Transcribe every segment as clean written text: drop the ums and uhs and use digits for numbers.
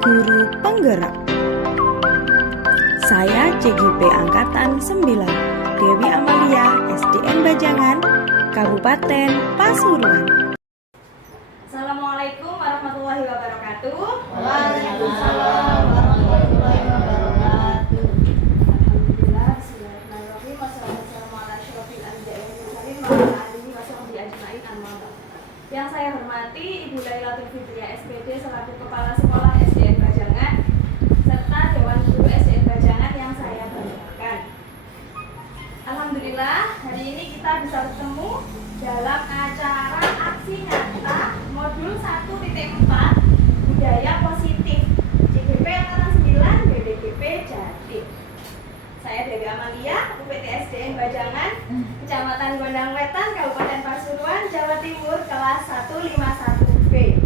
Guru Penggerak. Saya CGP Angkatan 9, Dewi Amalia, SDN Bajangan, Kabupaten Pasuruan. Assalamualaikum warahmatullahi wabarakatuh. Waalaikumsalam warahmatullahi wabarakatuh. Alhamdulillah, bismillahirrahmanirrahim. Wassalamualaikum warahmatullahi wabarakatuh. Yang saya hormati Ibu Lailatul Fitriah SPD selaku Kepala Sekolah SDN Bajangan serta Dewan Guru SDN Bajangan yang saya banggakan. Alhamdulillah, hari ini kita bisa bertemu dalam acara aksi nyata modul 1.4 budaya positif CGP Angkatan 9 BPDP Jatim. Saya Dewi Amalia, UPT SDN Bajangan, Kecamatan Gondang Wetan, Kabupaten Pasuruan, Jawa Timur, kelas 151B.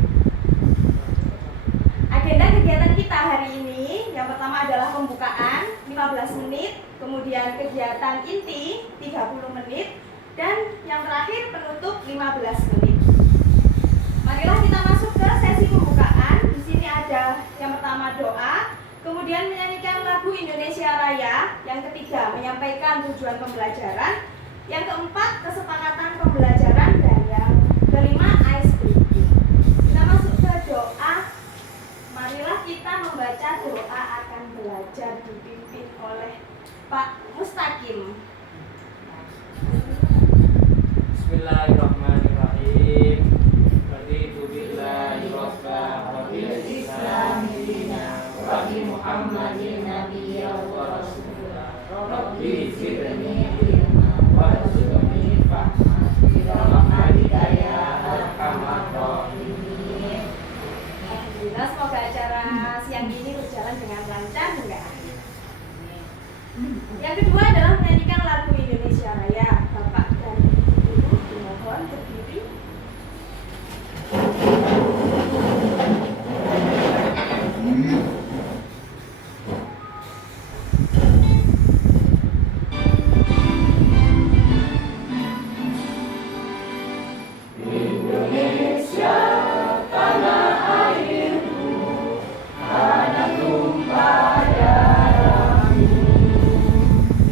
Agenda kegiatan kita hari ini, yang pertama adalah pembukaan 15 menit, kemudian kegiatan inti 30 menit, dan yang terakhir penutup 15 menit. Marilah kita masuk ke sesi pembukaan. Di sini ada yang pertama doa, kemudian menyanyikan lagu Indonesia Raya, yang ketiga menyampaikan tujuan pembelajaran, yang keempat kesepakatan pembelajaran, dan yang kelima ice breaking. Kita masuk ke doa. Marilah kita membaca doa akan belajar dipimpin oleh Pak Mustaqim. Bismillahirrahmanirrahim. Raditu billahi rabba wa bil islami dina wa bi Muhammadin nabiyyan wa rasulah. Rabbi zidni ilma warzuqni fahma bi rahmatika ya arhamar rahimin. Alhamdulillah, semoga acara siang ini berjalan dengan lancar enggak? Yang kedua adalah menyanyikan lagu Indonesia Raya. Bapak dan Ibu dimohon berdiri. Indonesia tanah airku, tanah tumpah darahku.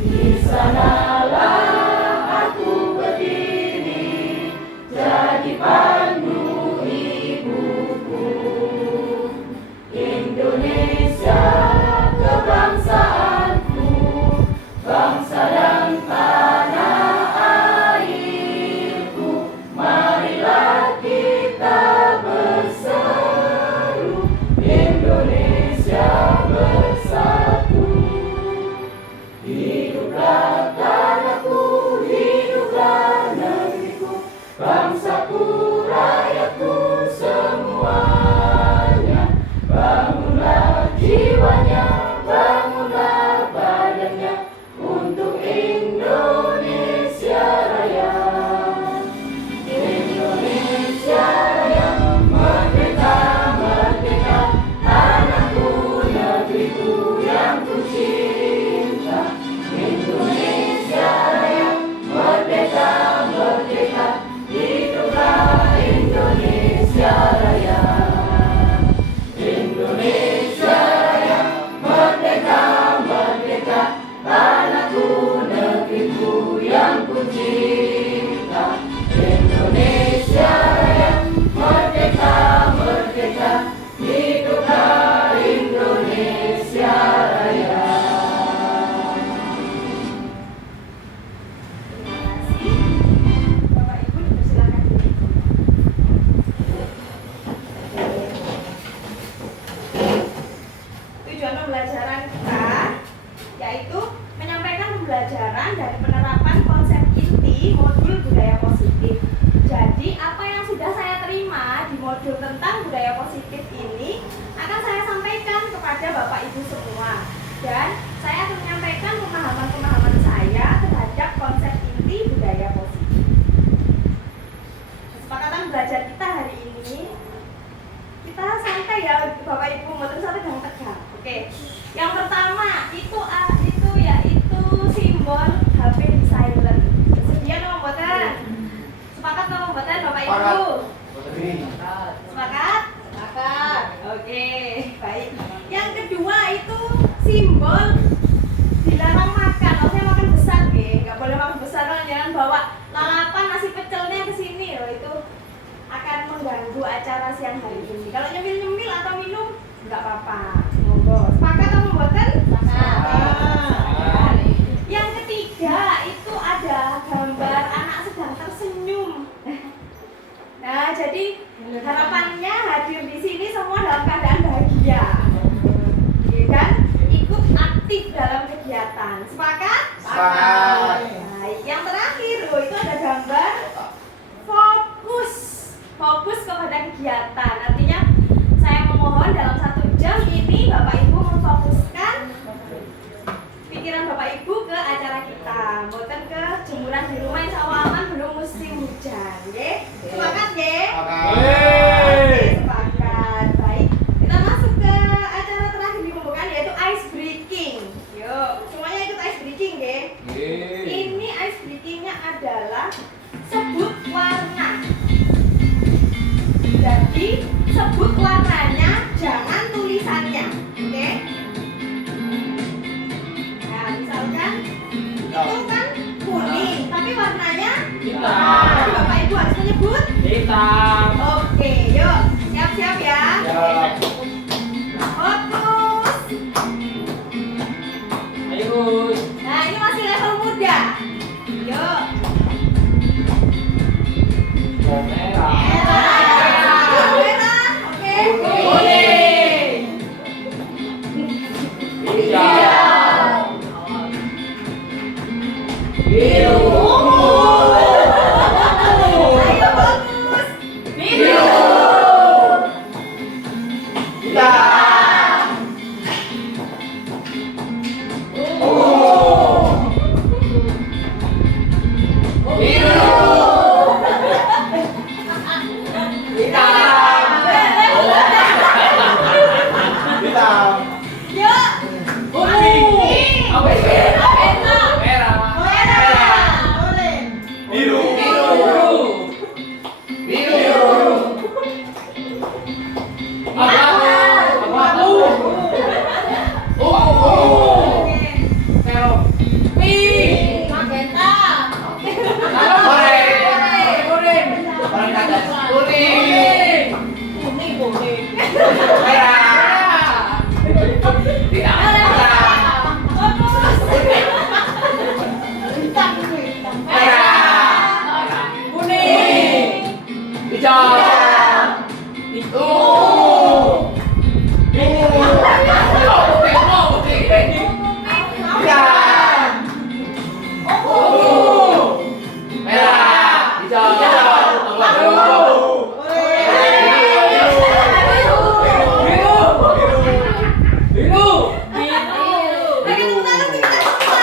Di sanalah aku berdiri, jadi pandu ibuku. Indonesia kebangsaanku, bangsa dan tanah airku. Marilah kita berseru, Indonesia bersatu. Hiduplah tanahku, hiduplah negeriku, bangsaku, rakyatku semuanya. Bangunlah jiwanya, bangunlah badannya untuk Indonesia Raya. Indonesia Raya, merdeka, merdeka, tanahku, negeriku yang ku cinta. Indonesia Raya, merdeka, merdeka, hiduplah Indonesia Raya. Indonesia Raya, merdeka, merdeka, tanahku, negeriku yang ku cinta. Indonesia Raya, merdeka, merdeka, hiduplah Indonesia Raya. Terima kasih. Bapak Ibu dipersilakan duduk. Tujuan pembelajaran kita yaitu menyampaikan pembelajaran dan penerapan konsep inti modul budaya positif. Jadi apa yang sudah saya terima di modul tentang budaya positif ini akan saya sampaikan kepada Bapak Ibu semua, dan saya akan menyampaikan pemahaman-pemahaman saya terhadap konsep inti budaya positif. Kesepakatan belajar kita hari ini, kita santai ya Bapak Ibu, motor satu dan tegang. Oke. Yang pertama itu yaitu simbol HP di silent. Sedia nomor buatan. Sepakat nomor buatan Bapak Ibu? Sepakat? Sepakat. Oke, baik. simbol dilarang makan, maksudnya makan besar nggak boleh makan besar, jangan bawa lalapan nasi pecelnya ke sini loh, itu akan mengganggu acara siang hari ini. Kalau nyemil-nyemil atau minum nggak apa-apa, monggo. Sepakat atau mboten? Sepakat. Yang ketiga itu ada gambar anak sedang tersenyum. Nah, jadi harapannya hadir di sini semua dalam keadaan bahagia, dan ikut aktif dalam kegiatan. Sepakat? Sepakat. Baik. Yang terakhir loh, itu ada gambar fokus kepada kegiatan. Artinya saya memohon dalam 1 jam ini Bapak Ibu memfokuskan pikiran Bapak Ibu ke acara kita, bukan ke jemuran di rumah. Insya Allah aman, belum musim hujan. Sepakat ya? Sepakat. Baik, kita masuk ke acara terakhir di pembukaan, yaitu ice breaking. Yuk, semuanya ikut ice breaking ya. Ini ice breakingnya adalah sebut warna. Jadi sebut warnanya, jangan tulisannya. Oke? Nah, misalkan itu kan kuning, tapi warnanya hitam. Jadi Bapak Ibu harus menyebut Hitam. oke, yuk. Siap-siap ya. Fokus. Ayo. Nah, ini masih level muda. Yuk. Merah. Merah. Oke. Kuning. Hijau. Biru. Ayo fokus. Biru. Hitam. Biru. Hitam. Yuk. Kuning. Apa itu? Merah. Biru. Biru. Abu. Merah. Pink. Kuning. Merah. Tidak. Fokus. Merah. Kuning. Hijau. Itu. Merah. Hijau. Biru. Bagi tepuk tangan untuk kita semua.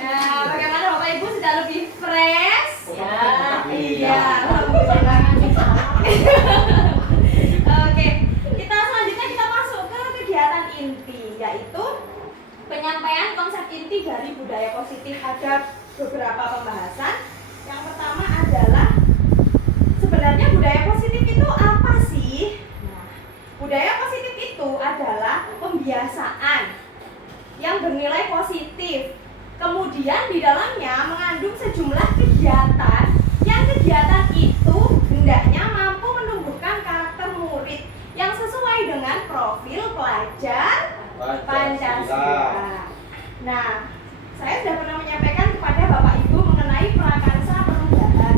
Nah, bagaimana Bapak Ibu sudah lebih fresh? Iya. Alhamdulillah. Oke, selanjutnya kita masuk ke kegiatan inti, yaitu penyampaian konsep inti dari budaya positif. Ada beberapa pembahasan. Yang pertama adalah sebenarnya budaya positif itu apa sih? Nah, budaya positif itu adalah pembiasaan yang bernilai positif. Kemudian di dalamnya mengandung sejumlah kegiatan yang kegiatan itu hendaknya mampu menumbuhkan karakter murid yang sesuai dengan profil pelajar Pancasila. Nah, saya sudah pernah menyampaikan kepada Bapak Ibu mengenai prakarsa perubahan,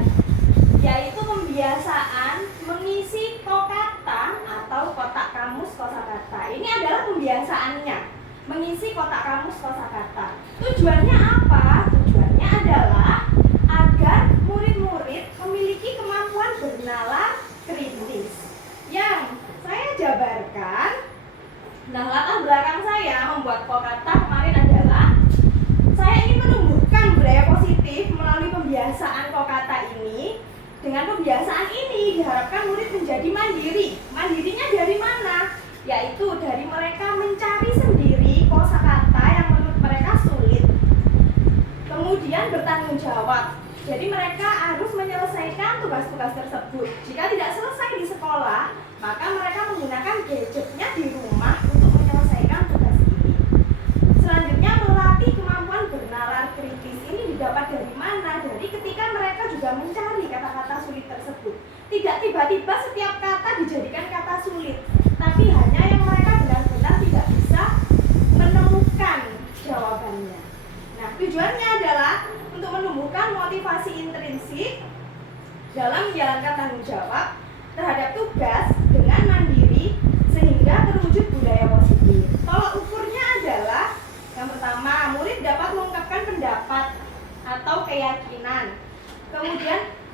yaitu pembiasaan mengisi kokata atau kotak kamus kosakata. Ini adalah pembiasaannya, mengisi kotak kamus kosakata. Tujuannya apa? Tujuannya adalah agar murid-murid memiliki kemampuan bernalar kritis. Yang saya jabarkan, nah latar belakang saya membuat kokata kemarin adalah saya ingin menumbuhkan budaya positif melalui pembiasaan kokata ini. Dengan pembiasaan ini diharapkan murid menjadi mandiri. Mandirinya dari mana? Yaitu dari mereka mencari sendiri kosakata yang menurut mereka sulit, kemudian bertanggung jawab. Jadi mereka harus menyelesaikan tugas-tugas tersebut. Jika tidak selesai di sekolah, maka mereka menggunakan gadgetnya di rumah untuk menyelesaikan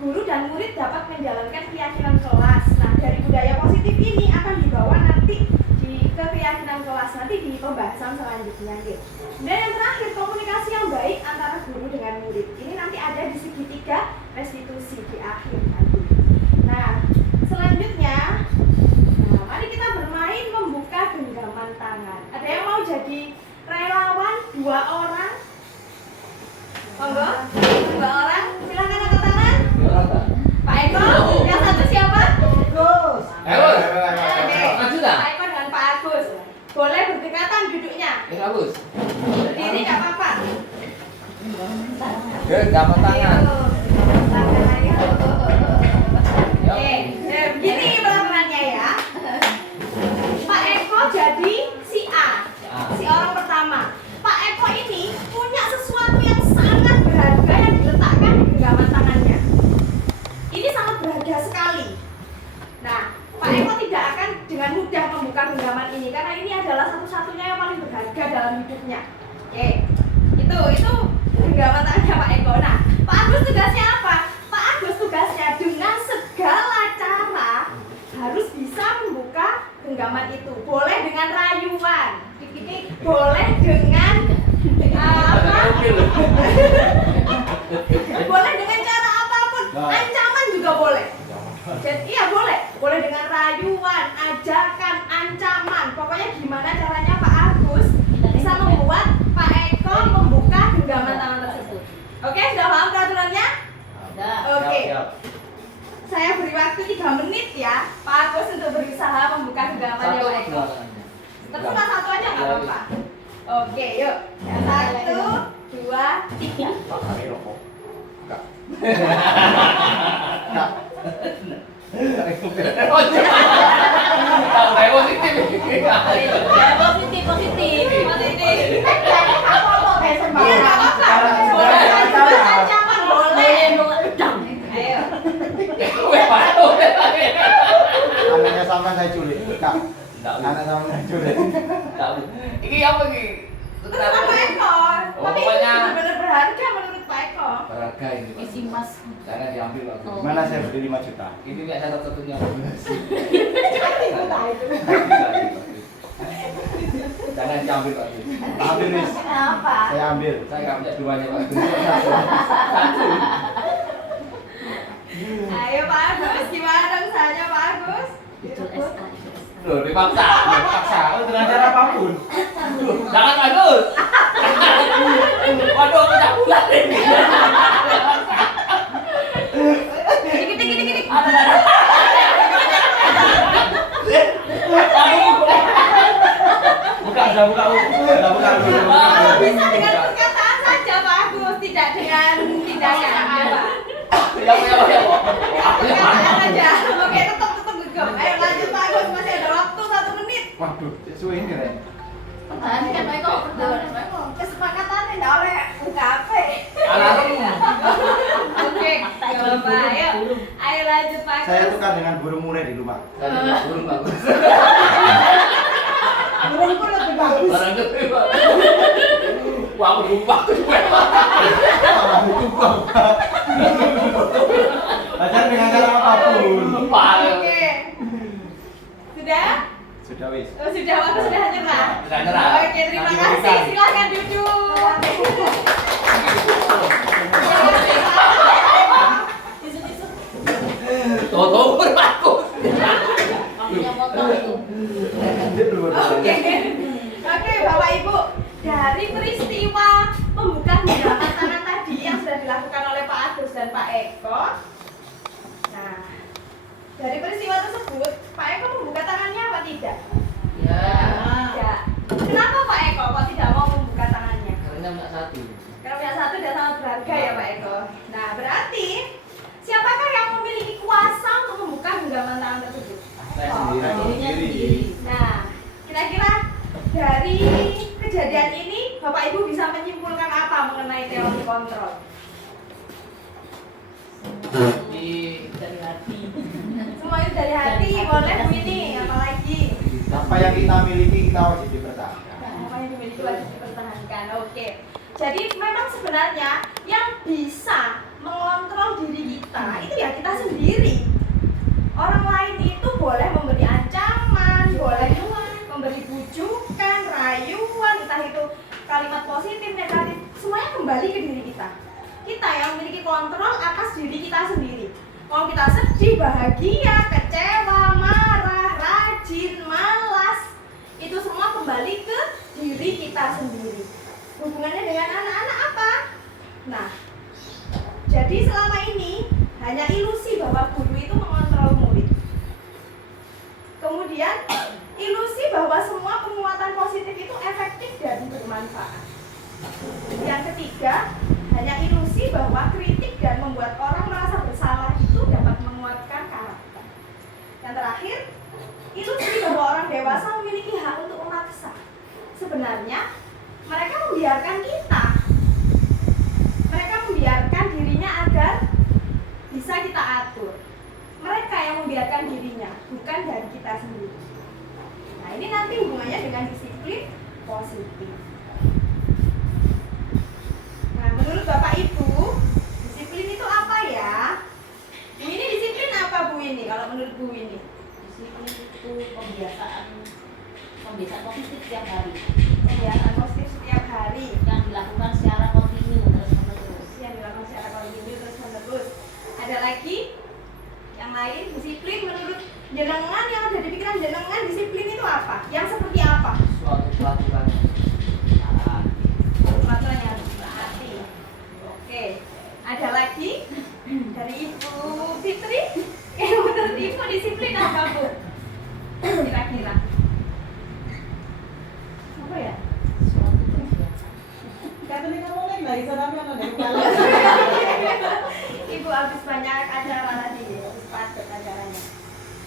guru dan murid dapat menjalankan keyakinan kelas. Nah, dari budaya positif ini akan dibawa nanti ke keyakinan kelas nanti di pembahasan selanjutnya gitu. Dan yang terakhir, komunikasi yang baik antara guru dengan murid. Ini nanti ada di segitiga restitusi di akhir nanti. Nah, selanjutnya, mari kita bermain membuka genggaman tangan. Ada yang mau jadi relawan 2 orang? Monggo, 2 orang. Silakan angkat tangan. Pak Eko, yang satu siapa? Gus. Oke. Maju dah. Pak Eko dengan Pak Agus. Boleh berdekatan duduknya. Bagus. Berdiri nggak apa-apa. Genggaman tangan. Ayo. Tangan ayo. Oke, begini peraturannya ya. Pak Eko jadi si A, si orang pertama. Pak Eko ini punya sesuatu yang sangat berharga yang diletakkan di genggaman tangannya. Ini sangat berharga sekali. Nah, Pak Eko tidak akan dengan mudah membuka genggaman ini karena ini adalah satu-satunya yang paling berharga dalam hidupnya. Oke, itu genggaman tangannya Pak Eko. Nah, Pak Agus tugasnya apa? Pak Agus tugasnya dengan segala cara harus bisa membuka genggaman itu. Boleh dengan rayuan, boleh dengan boleh dengan cara apapun, ancaman juga boleh. Jadi iya boleh dengan rayuan, ajakan, ancaman. Pokoknya gimana caranya Pak Agus bisa membuat Pak Eko membuka genggaman tangan tersebut. Oke, sudah paham peraturannya? Oke. Saya beri waktu 3 menit ya, Pak Agus untuk berusaha membuka genggamannya Pak Eko. Terserah satu aja nggak apa-apa. Oke, yuk. Yang 1, 2, 3. Positif. Iya, nggak apa-apa. Boleh ancaman, boleh. Ayo. Anaknya sama saya culik. Kak. Anak sama saya culik. Ini apa ini? Terserah Pak Eko. Tapi Pokoknya benar-benar berharga menurut Pak Eko. berharga ini. Isi emas. Jangan diambil waktu. Mana saya beli 5 juta? Ini nih satu-satunya. Jangan diambil waktu. Ambil Riz. Kenapa? Saya ambil. Saya nggak punya duanya Pak. Ayo Pak Agus, gimana dong usahanya Pak Agus? Loh, dipaksa. Oh, dengan cara apapun. Jangan bagus. Waduh, pecah bulat ini. Dikit. Ada. Buka dulu. Bisa dengan perkataan saja Pak Agus, tidak dengan tindakan. Ya, Perkataan aja. Oke, tetap gegap. Ayo lanjut Pak Agus, masih ada waktu 1 menit. Waduh, suwe ini Ren. Pertahankan Pak Eko, pertahankan Pak Eko. Kesepakatan tidak oleh buka HP. alarm. Oke, nggak apa-apa. Ayo lanjut Pak Agus. Saya tukar dengan burung murai di rumah. Burung bagus. Burungku lebih bagus. Barang lebih bagus. Wah, burung bagus. Ajar dengan cara apapun. Oke. Sudah? Sudah wis. Oh, sudah, waktu sudah nyerah. Sudah nyerah. Oke, terima Nanti kasih. berikan. Silakan duduk. Toto berbagus. Punya motor itu. Oke, Bapak Ibu, dari peristiwa pembukaan genggaman tangan tadi yang sudah dilakukan oleh Pak Agus dan Pak Eko. Nah, dari peristiwa tersebut, Pak Eko membuka tangannya apa tidak? Ya. Tidak. Kenapa Pak Eko kok tidak mau membuka tangannya? Karena enggak satu. Karena punya satu dan sangat berharga ya Pak Eko. Nah, berarti siapakah yang memiliki kuasa untuk membuka genggaman tangan tersebut? Saya Dirinya sendiri. Nah, kira-kira dari kejadian ini Bapak Ibu bisa menyimpulkan apa mengenai teori kontrol? Dari hati. Semua itu dari hati, boleh Bu ini, apalagi Apa yang kita miliki kita wajib dipertahankan. apa yang dimiliki wajib dipertahankan. Oke. Jadi memang sebenarnya yang bisa mengontrol diri kita itu ya kita sendiri. Orang lain itu boleh memberi ancaman, boleh memberi bujukan, rayuan, entah itu kalimat positif, negatif, semuanya kembali ke diri kita. Kita yang memiliki kontrol atas diri kita sendiri. Kalau kita sedih, bahagia, kecewa, marah, rajin, malas, itu semua kembali ke diri kita sendiri. Hubungannya dengan anak-anak apa? Nah, jadi selama ini hanya ilusi bahwa guru itu mengontrol murid. Kemudian ilusi bahwa semua penguatan positif itu efektif dan bermanfaat. Yang ketiga, hanya ilusi bahwa kritik dan membuat orang merasa bersalah itu dapat menguatkan karakter. Yang terakhir, ilusi bahwa orang dewasa memiliki hak untuk memaksa. Sebenarnya mereka membiarkan kita. Mereka membiarkan dirinya agar bisa kita atur. Mereka yang membiarkan dirinya, bukan dari kita sendiri. Nah, ini nanti hubungannya dengan disiplin positif. Nah, menurut Bapak Ibu, disiplin itu apa ya? Bu ini disiplin apa Bu ini? Kalau menurut Bu ini? Disiplin itu kebiasaan positif setiap hari. Kebiasaan positif setiap hari Yang dilakukan secara kontinu terus-menerus. yang dilakukan secara kontinu terus menerus. Ada lagi yang lain, disiplin menurut jenengan yang ada di pikiran jenengan, disiplin itu apa? Yang seperti apa? Suatu peraturan. Peraturan yang harus ditaati. Oke, ada lagi dari Ibu Fitri. Menurut Ibu disiplin apa Bu? Kira-kira apa ya? Suatu kebiasaan. Katanya ngomongin lagi sana ada kepala. Ibu habis banyak acara tadi, habis padat acaranya.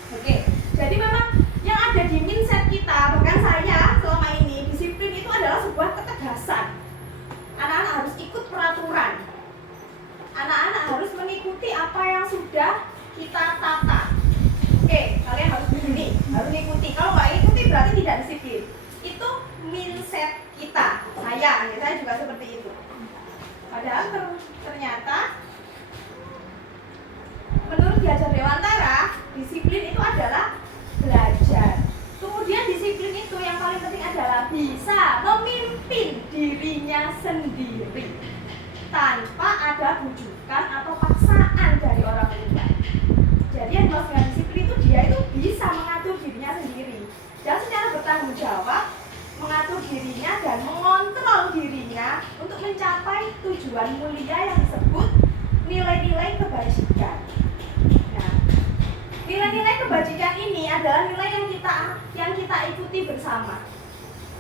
Oke, jadi memang yang ada di mindset kita, bahkan saya selama ini, disiplin itu adalah sebuah ketegasan. Anak-anak harus ikut peraturan. Anak-anak harus mengikuti apa yang sudah kita tata. Oke, kalian harus begini, harus ikuti. Kalau nggak ikuti berarti tidak disiplin. Itu mindset kita. Saya juga seperti itu. Padahal ternyata menurut Diajar Dewantara, disiplin itu adalah belajar. Kemudian disiplin itu yang paling penting adalah bisa memimpin dirinya sendiri tanpa ada bujukan atau paksaan dari orang tua. Jadi yang dimaksud dengan disiplin itu dia itu bisa mengatur dirinya sendiri dan secara bertanggung jawab mengatur dirinya dan mengontrol dirinya untuk mencapai tujuan mulia yang disebut nilai-nilai kebajikan. Nah, nilai-nilai kebajikan ini adalah nilai yang kita ikuti bersama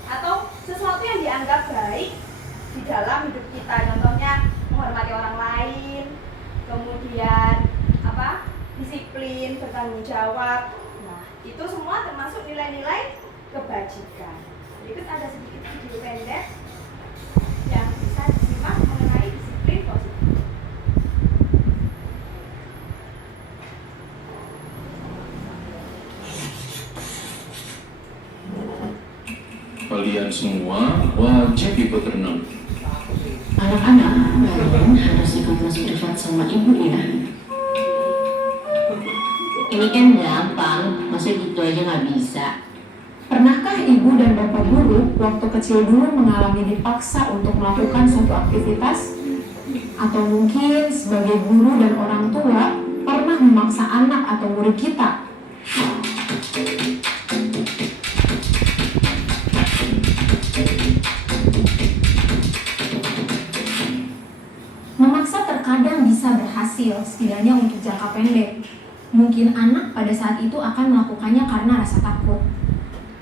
atau sesuatu yang dianggap baik di dalam hidup kita. Contohnya menghormati orang lain, kemudian disiplin, bertanggung jawab. Nah, itu semua termasuk nilai-nilai kebajikan. Berikut ada sedikit video pendek yang bisa disimak mengenai disiplin positif. Kalian semua wajib ikut renang. Anak-anak, kalian harus ikut kelas privat sama ibu ya. Ini kan gampang, masa gitu aja nggak bisa. Pernahkah ibu dan bapak guru waktu kecil dulu mengalami dipaksa untuk melakukan suatu aktivitas? Atau mungkin sebagai guru dan orang tua pernah memaksa anak atau murid kita? Memaksa terkadang bisa berhasil, setidaknya untuk jangka pendek. Mungkin anak pada saat itu akan melakukannya karena rasa takut.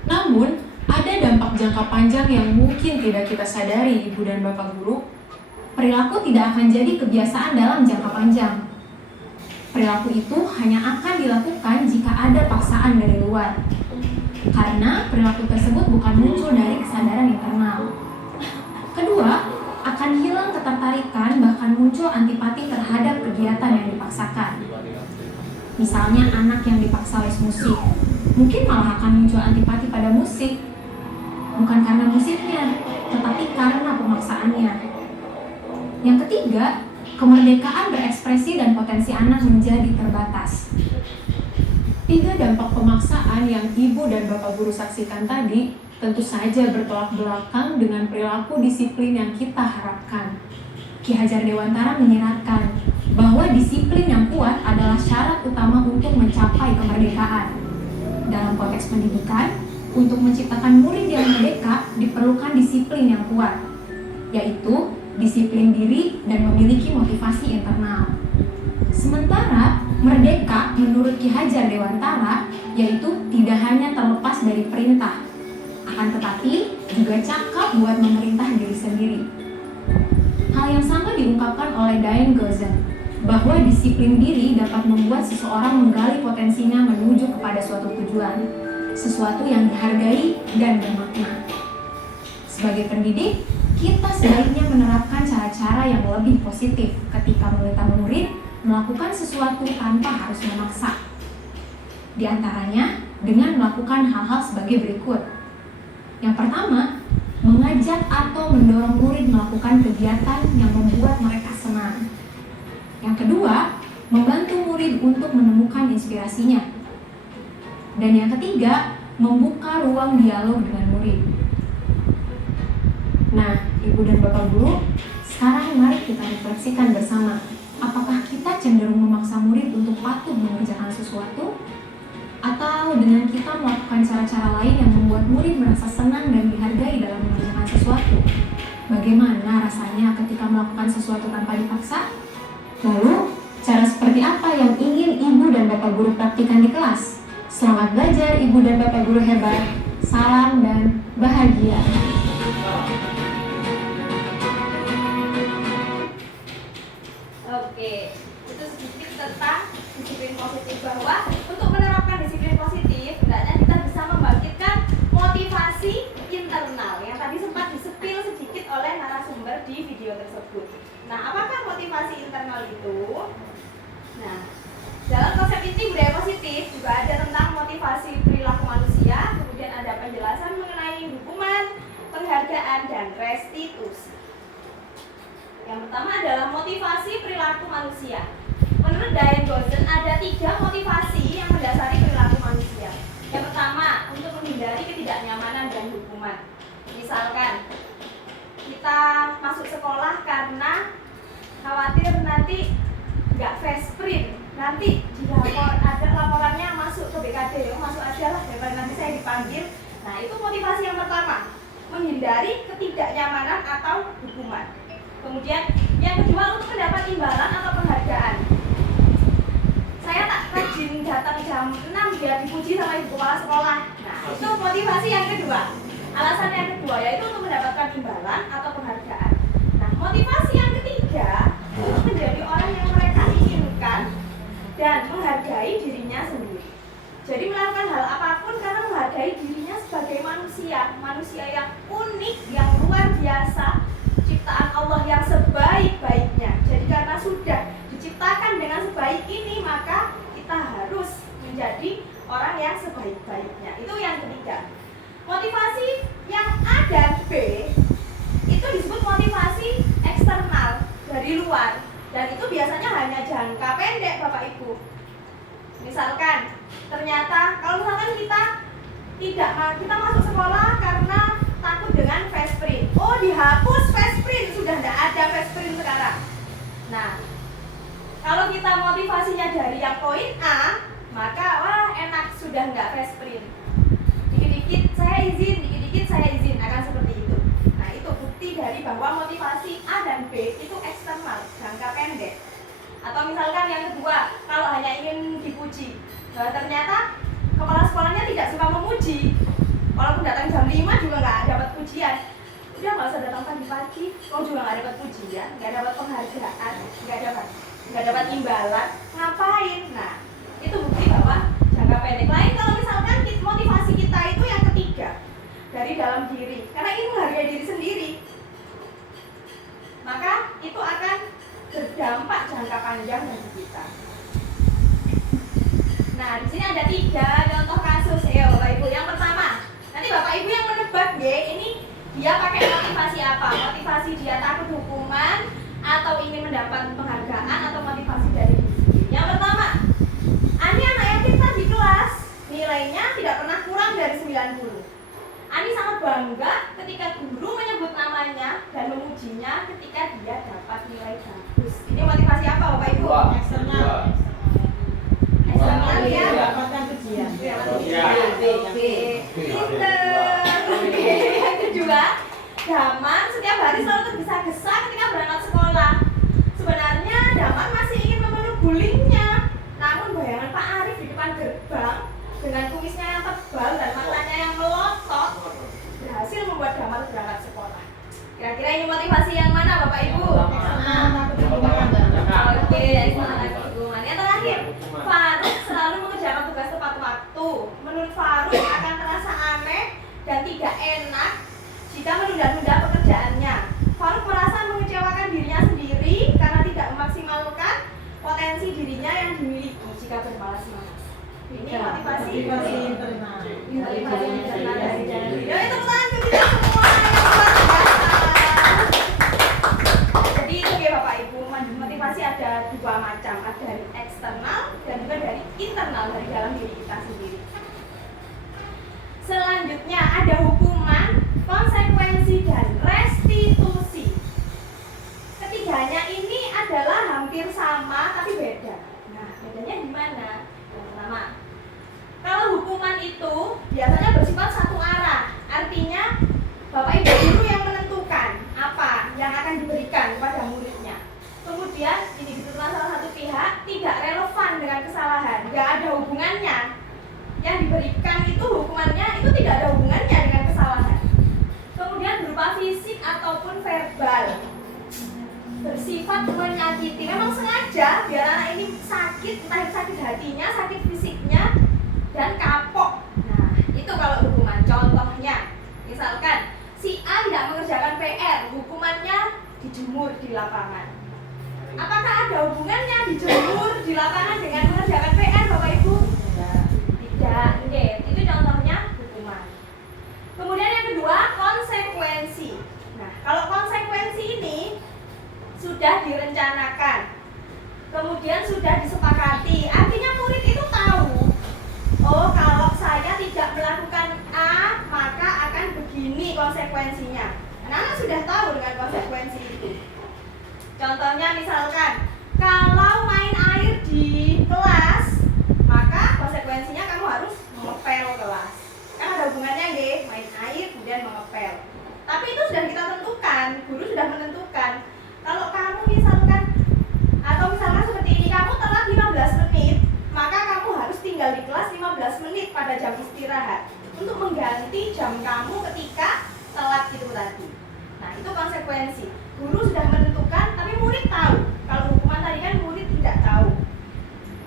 Namun, ada dampak jangka panjang yang mungkin tidak kita sadari, ibu dan bapak guru. Perilaku tidak akan jadi kebiasaan dalam jangka panjang. Perilaku itu hanya akan dilakukan jika ada paksaan dari luar. Karena perilaku tersebut bukan muncul dari kesadaran internal. Kedua, akan hilang ketertarikan bahkan muncul antipati terhadap kegiatan yang dipaksakan. Misalnya anak yang dipaksa les musik, mungkin malah akan muncul antipati pada musik. Bukan karena musiknya, tetapi karena pemaksaannya. Yang ketiga, kemerdekaan berekspresi dan potensi anak menjadi terbatas. 3 dampak pemaksaan yang ibu dan bapak guru saksikan tadi tentu saja bertolak belakang dengan perilaku disiplin yang kita harapkan. Ki Hajar Dewantara menyiratkan bahwa disiplin yang kuat adalah syarat utama untuk mencapai kemerdekaan. Dalam konteks pendidikan, untuk menciptakan murid yang merdeka diperlukan disiplin yang kuat, yaitu disiplin diri dan memiliki motivasi internal. Sementara merdeka menurut Ki Hajar Dewantara yaitu tidak hanya terlepas dari perintah, akan tetapi juga cakap buat memerintah diri sendiri. Hal yang sama diungkapkan oleh Diane Gozen, bahwa disiplin diri dapat membuat seseorang menggali potensinya menuju kepada suatu tujuan, sesuatu yang dihargai dan bermakna. Sebagai pendidik, kita sebaiknya menerapkan cara-cara yang lebih positif ketika meminta murid melakukan sesuatu tanpa harus memaksa. Di antaranya dengan melakukan hal-hal sebagai berikut. Yang pertama, mengajak atau mendorong murid melakukan kegiatan yang membuat mereka senang. Yang kedua, membantu murid untuk menemukan inspirasinya. Dan yang ketiga, membuka ruang dialog dengan murid. Nah, Ibu dan Bapak Guru, sekarang mari kita refleksikan bersama. Apakah kita cenderung memaksa murid untuk patuh mengerjakan sesuatu? Atau dengan kita melakukan cara-cara lain yang membuat murid merasa senang dan dihargai dalam mengerjakan sesuatu? Bagaimana rasanya ketika melakukan sesuatu tanpa dipaksa? Lalu, cara seperti apa yang ingin Ibu dan Bapak Guru praktikan di kelas? Selamat belajar Ibu dan Bapak Guru hebat. Salam dan bahagia. Oke, itu sedikit tentang disiplin positif, bahwa untuk menerapkan disiplin positif hendaknya kita bisa membangkitkan motivasi internal yang tadi sempat disepil sedikit oleh narasumber di video tersebut. Nah, apakah motivasi internal itu? Nah, dalam konsep inti budaya positif juga ada tentang motivasi perilaku manusia, kemudian ada penjelasan mengenai hukuman, penghargaan, dan restitusi. Yang pertama adalah motivasi perilaku manusia. Menurut Diane Gozen ada 3 motivasi yang mendasari perilaku manusia. Yang pertama, untuk menghindari ketidaknyamanan dan hukuman. Misalkan kita masuk sekolah karena khawatir nanti nggak fast sprint, nanti ada laporannya masuk ke BKD, masuk aja lah daripada nanti saya dipanggil. Nah, itu motivasi yang pertama, menghindari ketidaknyamanan atau hukuman. Kemudian yang kedua, untuk mendapat imbalan atau penghargaan. Saya tak rajin datang jam 6 biar dipuji sama ibu kepala sekolah. Nah, itu motivasi yang kedua. Alasan yang kedua yaitu untuk mendapatkan imbalan atau penghargaan. Nah, motivasi yang ketiga untuk menjadi orang yang mereka inginkan dan menghargai dirinya sendiri. Jadi melakukan hal apapun karena menghargai dirinya sebagai manusia yang unik, yang luar biasa, ciptaan Allah yang sebaik-baiknya. Jadi karena sudah diciptakan dengan sebaik ini, maka kita harus menjadi orang yang sebaik-baiknya. Itu yang ketiga. Motivasi yang A dan B itu disebut motivasi eksternal, dari luar, dan itu biasanya hanya jangka pendek, Bapak Ibu. Misalkan ternyata kalau misalkan kita masuk sekolah karena takut dengan fast sprint. Oh, dihapus fast sprint, sudah tidak ada fast sprint sekarang. Nah, kalau kita motivasinya dari yang poin A, maka wah enak, sudah nggak fast sprint. Dikit-dikit saya izin, akan seperti itu. Nah, itu bukti dari bahwa motivasi A dan B itu eksternal, jangka pendek. Atau misalkan yang kedua, kalau hanya ingin dipuji, ternyata kepala sekolahnya tidak suka memuji. Walaupun datang jam 5 juga nggak dapat pujian. Udah nggak usah datang pagi-pagi, kau juga nggak dapat pujian, nggak dapat penghargaan, nggak dapat imbalan, ngapain? Nah, itu bukti bahwa jangka pendek. Lain kalau misalkan motivasi kita itu yang ketiga, dari dalam diri, karena ingin menghargai diri sendiri, maka itu akan berdampak jangka panjang bagi kita. Nah, di sini ada 3 contoh kasus ya, Bapak Ibu. Yang pertama, nanti Bapak Ibu yang menebak ya, ini dia pakai motivasi apa? Motivasi dia takut hukuman atau ingin mendapat penghargaan guru. Ani sangat bangga ketika guru menyebut namanya dan memujinya ketika dia dapat nilai bagus. Ini motivasi apa Bapak Ibu? Eksternal. Eksternal ya. Mendapatkan pujian. Yang kedua, Daman setiap hari selalu tergesa-gesa ketika berangkat sekolah. Sebenarnya Daman masih ingin memeluk gulingnya, namun bayangan Pak Arif di depan gerbang dengan kumisnya yang tebal dan matanya yang melotot berhasil membuat Daman berangkat sekolah. Kira-kira ini motivasi yang mana Bapak Ibu? Oke, semangat dukungan. Yang terakhir, Faruk selalu mengerjakan tugas tepat waktu. Menurut Faruk akan terasa aneh dan tidak enak jika menunda-nunda pekerjaannya. Faruk merasa mengecewakan dirinya sendiri karena tidak memaksimalkan potensi dirinya yang dimiliki jika bermalas-malas. Ini motivasi internal. Motivasi internal dari Jani. Yuk, tepuk tangan ke kita semua yang luar biasa. Jadi itu ya Bapak Ibu, motivasi ada dua macam, ada dari eksternal dan juga dari internal, dari dalam diri kita sendiri. Selanjutnya ada hukuman, konsekuensi, dan restitusi. Ketiganya ini adalah hampir sama tapi beda. Nah, bedanya di mana? Yang pertama, kalau hukuman itu biasanya bersifat satu arah, artinya Bapak Ibu guru yang menentukan apa yang akan diberikan kepada muridnya. Kemudian ini ditentukan salah satu pihak, tidak relevan dengan kesalahan, nggak ada hubungannya. Yang diberikan itu hukumannya itu tidak ada hubungannya dengan kesalahan. Kemudian berupa fisik ataupun verbal, bersifat menyakiti. Memang sengaja biar anak ini sakit, entah itu sakit hatinya, sakit fisiknya, dan kapok. Nah, itu kalau hukuman. Contohnya, misalkan si A tidak mengerjakan PR, hukumannya dijemur di lapangan. Apakah ada hubungannya dijemur di lapangan dengan mengerjakan PR, Bapak Ibu? Tidak. Oke, itu contohnya hukuman. Kemudian yang kedua, konsekuensi. Nah, kalau konsekuensi ini sudah direncanakan, kemudian sudah disepakati, artinya murid itu tahu, oh kalau saya tidak melakukan A, maka akan begini konsekuensinya. Anak-anak sudah tahu dengan konsekuensi itu. Contohnya misalkan, kalau main air di kelas, maka konsekuensinya kamu harus mengepel kelas. Kan ada hubungannya nggih, main air kemudian mengepel. Tapi itu sudah kita tentukan, guru sudah menentukan. Kalau kamu misalkan seperti ini, kamu telat 15 menit, maka kamu harus tinggal di kelas 15 menit pada jam istirahat untuk mengganti jam kamu ketika telat itu tadi. Nah, itu konsekuensi. Guru sudah menentukan, tapi murid tahu. Kalau hukuman tadi kan murid tidak tahu.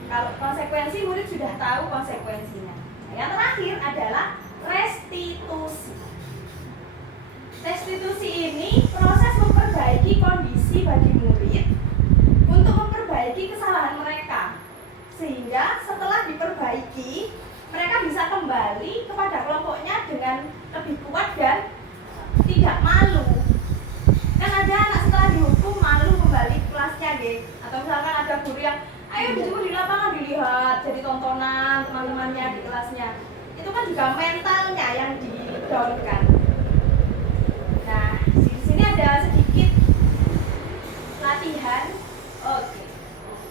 Kalau konsekuensi, murid sudah tahu konsekuensinya. Nah, yang terakhir adalah restitusi. Restitusi ini proses memperbaiki kondisi bagi murid untuk memperbaiki kesalahan mereka, sehingga setelah diperbaiki mereka bisa kembali kepada kelompoknya dengan lebih kuat dan tidak malu. Kan ada anak setelah dihukum malu kembali ke kelasnya deh. Atau misalkan ada guru yang ayo dijemur di lapangan, dilihat jadi tontonan teman-temannya di kelasnya. Itu kan juga mentalnya yang di-down-kan. Nah, di sini ada sedikit latihan. Oke.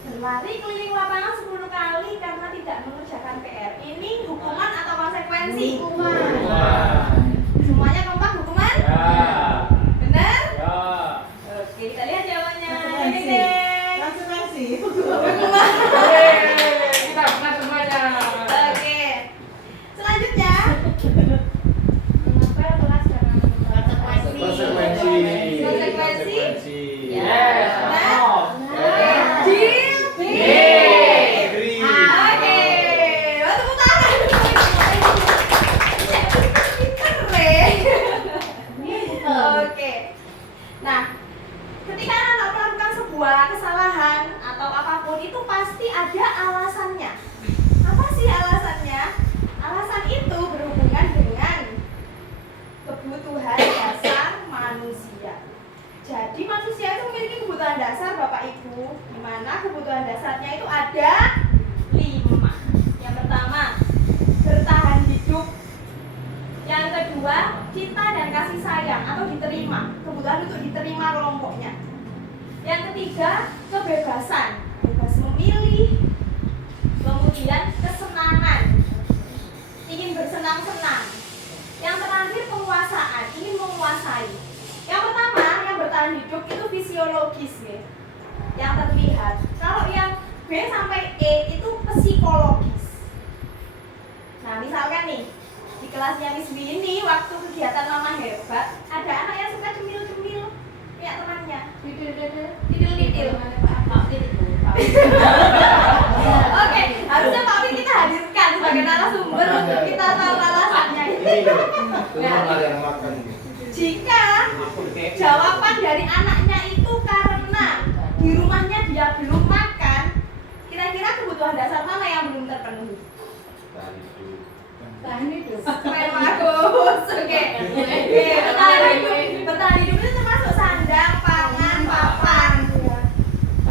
Berlari keliling lapangan 10 kali karena tidak mengerjakan PR. Ini hukuman atau konsekuensi? Hukuman. Semuanya kompak hukuman? Ya. Benar? Ya. Oke, kita lihat jawabannya. Konsekuensi. Hukuman. Kita benar semuanya. Oke. Selanjutnya. Mengapa kelas jangan Konsekuensi. Konsekuensi? Yes. Benar? Oke, tepuk tangan. kedua, cinta dan kasih sayang atau diterima, kebutuhan untuk diterima kelompoknya. Yang ketiga, kebebasan, bebas memilih. Kemudian kesenangan, ingin bersenang-senang. Yang terakhir penguasaan, ingin menguasai. Yang pertama, yang bertahan hidup itu fisiologis ya, yang terlihat. Kalau yang B sampai E itu psikologis. Nah misalkan nih, di kelasnya Miss B ini waktu kegiatan Mama Hebat, ada anak yang suka cemil-cemil kayak temannya, lidil-lidil. Oke, harusnya Pak Win kita hadirkan sebagai narasumber untuk kita tahu alasannya. Jika jawaban dari anaknya itu karena di rumahnya dia belum makan, kira-kira kebutuhan dasar mana yang belum terpenuhi? Tahan hidup. Keren bagus. Oke. Bertahan hidup itu termasuk sandang, pangan, papan.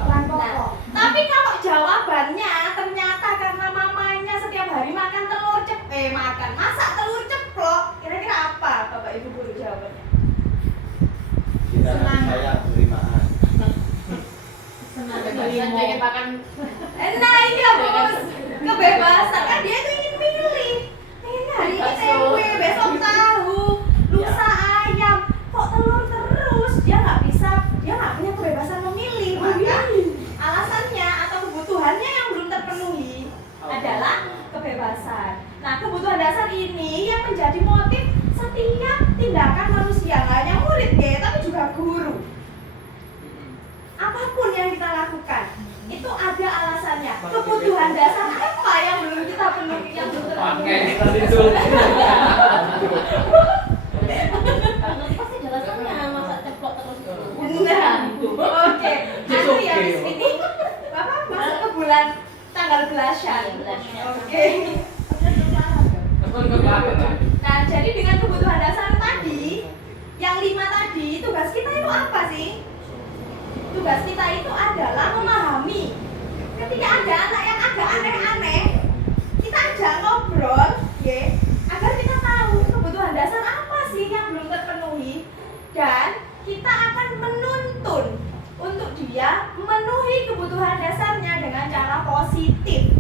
Nah, tapi kalau jawabannya ternyata karena mamanya setiap hari makan masak telur ceplok, kira-kira apa Bapak Ibu guru jawabannya? Saya terimaan. Pengen makan. Nah iya bos, kebebasan kan dia itu ingin milih. Pengennya hari ini tempe, besok tahu, lusa ayam, kok telur terus? Dia nggak punya kebebasan memilih. Maka alasannya atau kebutuhannya yang belum terpenuhi adalah kebebasan. Nah kebutuhan dasar ini yang menjadi motif setiap tindakan manusia, nggak hanya murid ya, tapi juga guru. Apapun yang kita lakukan itu ada alasannya. Kebutuhan dasar apa yang belum kita penuhi, yang belum terpenuhi? Pasti jelasannya masak ceplok terus. Nah, oke. Nanti ya di sini Bapak masuk ke bulan tanggal belasan. Oke. Nah, jadi dengan kebutuhan dasar tadi, yang 5 tadi, tugas kita itu apa sih? Tugas kita itu adalah memahami. Ketika ada anak yang agak aneh-aneh, kita ajak ngobrol, ya, agar kita tahu kebutuhan dasar apa sih yang belum terpenuhi, dan kita akan menuntun untuk dia memenuhi kebutuhan dasarnya dengan cara positif.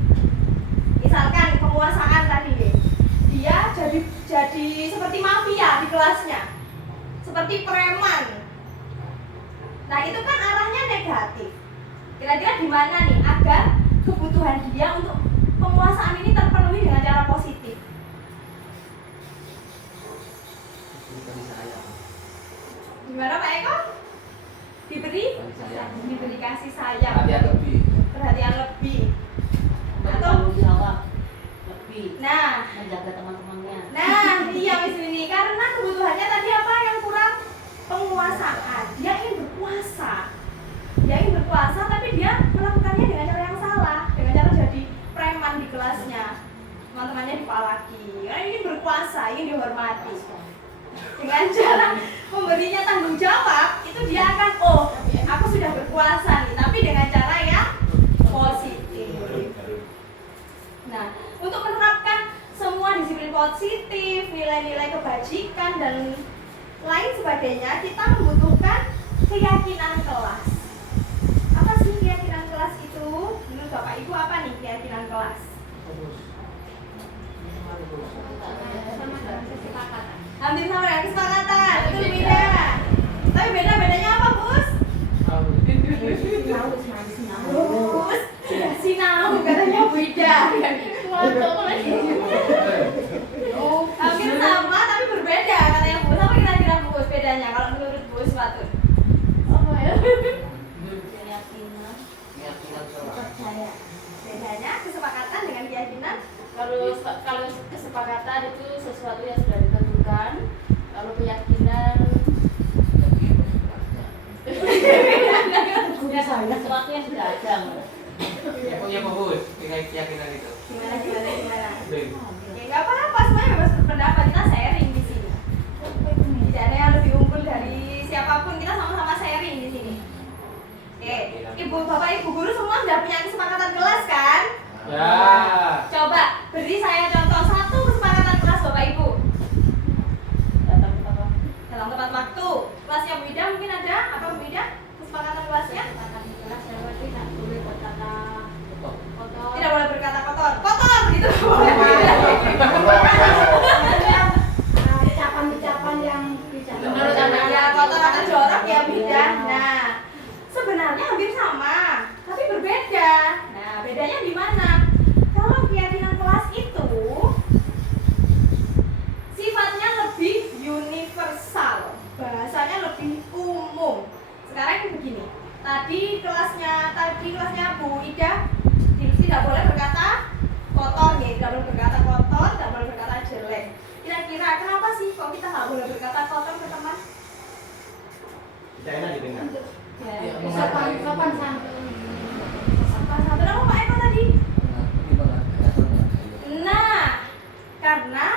Misalkan penguasaan tadi, dia jadi seperti mafia di kelasnya, seperti preman. Nah itu kan arahnya negatif. Kira-kira di mana nih agar kebutuhan dia untuk penguasaan ini terpenuhi dengan cara positif? Gimana Pak Eko? Diberi kasih sayang, perhatian lebih, atau Tanggung jawab lebih. nah Menjaga teman-temannya. Nah, iya Miss Lini, karena kebutuhannya tadi apa yang kurang? Penguasaan. Dia ingin berkuasa, tapi dia melakukannya dengan cara yang salah, dengan cara jadi preman di kelasnya, teman-temannya dipalaki. Karena ingin berkuasa, ingin dihormati. Dengan cara memberinya tanggung jawab, itu dia akan, oh, aku sudah berkuasa nih, tapi dengan cara yang positif. Nah, untuk menerapkan semua disiplin positif, nilai-nilai kebajikan, dan lain sebagainya, kita membutuhkan keyakinan kelas. Apa sih keyakinan kelas itu? Menurut Bapak Ibu apa nih keyakinan kelas? Hampir sama dengan kesepakatan, itu beda. Tapi bedanya apa, Bus? Bus, sinau katanya beda. Hampir sama tapi berbeda katanya Bus. Apa kira-kira Bus bedanya kalau menurut Bus suatu? Keyakinan. Bedanya kesepakatan dengan keyakinan. Kalau kesepakatan itu sesuatu yang sudah ditentukan. Kalau keyakinan sesuatu yang sudah ada. Punya bagus, keyakinan itu. Gimana? Ya nggak apa-apa, semuanya bebas berpendapat, kita sharing di sini. Tidak ada yang lebih unggul dari siapapun, kita sama-sama sharing di sini. Oke, Ibu, Bapak, Ibu guru semua sudah punya kesepakatan kelas kan? Ya. Coba beri saya contoh satu kesepakatan kelas Bapak Ibu. Tadi kelasnya Bu Ida tidak boleh berkata kotor nih, tidak boleh berkata kotor, tidak boleh berkata jelek. Kira-kira kenapa sih kok kita nggak boleh berkata kotor ke teman? Tidak enak didengar. Sopan santun. Sopan santun apa Pak Eko tadi? Nah, karena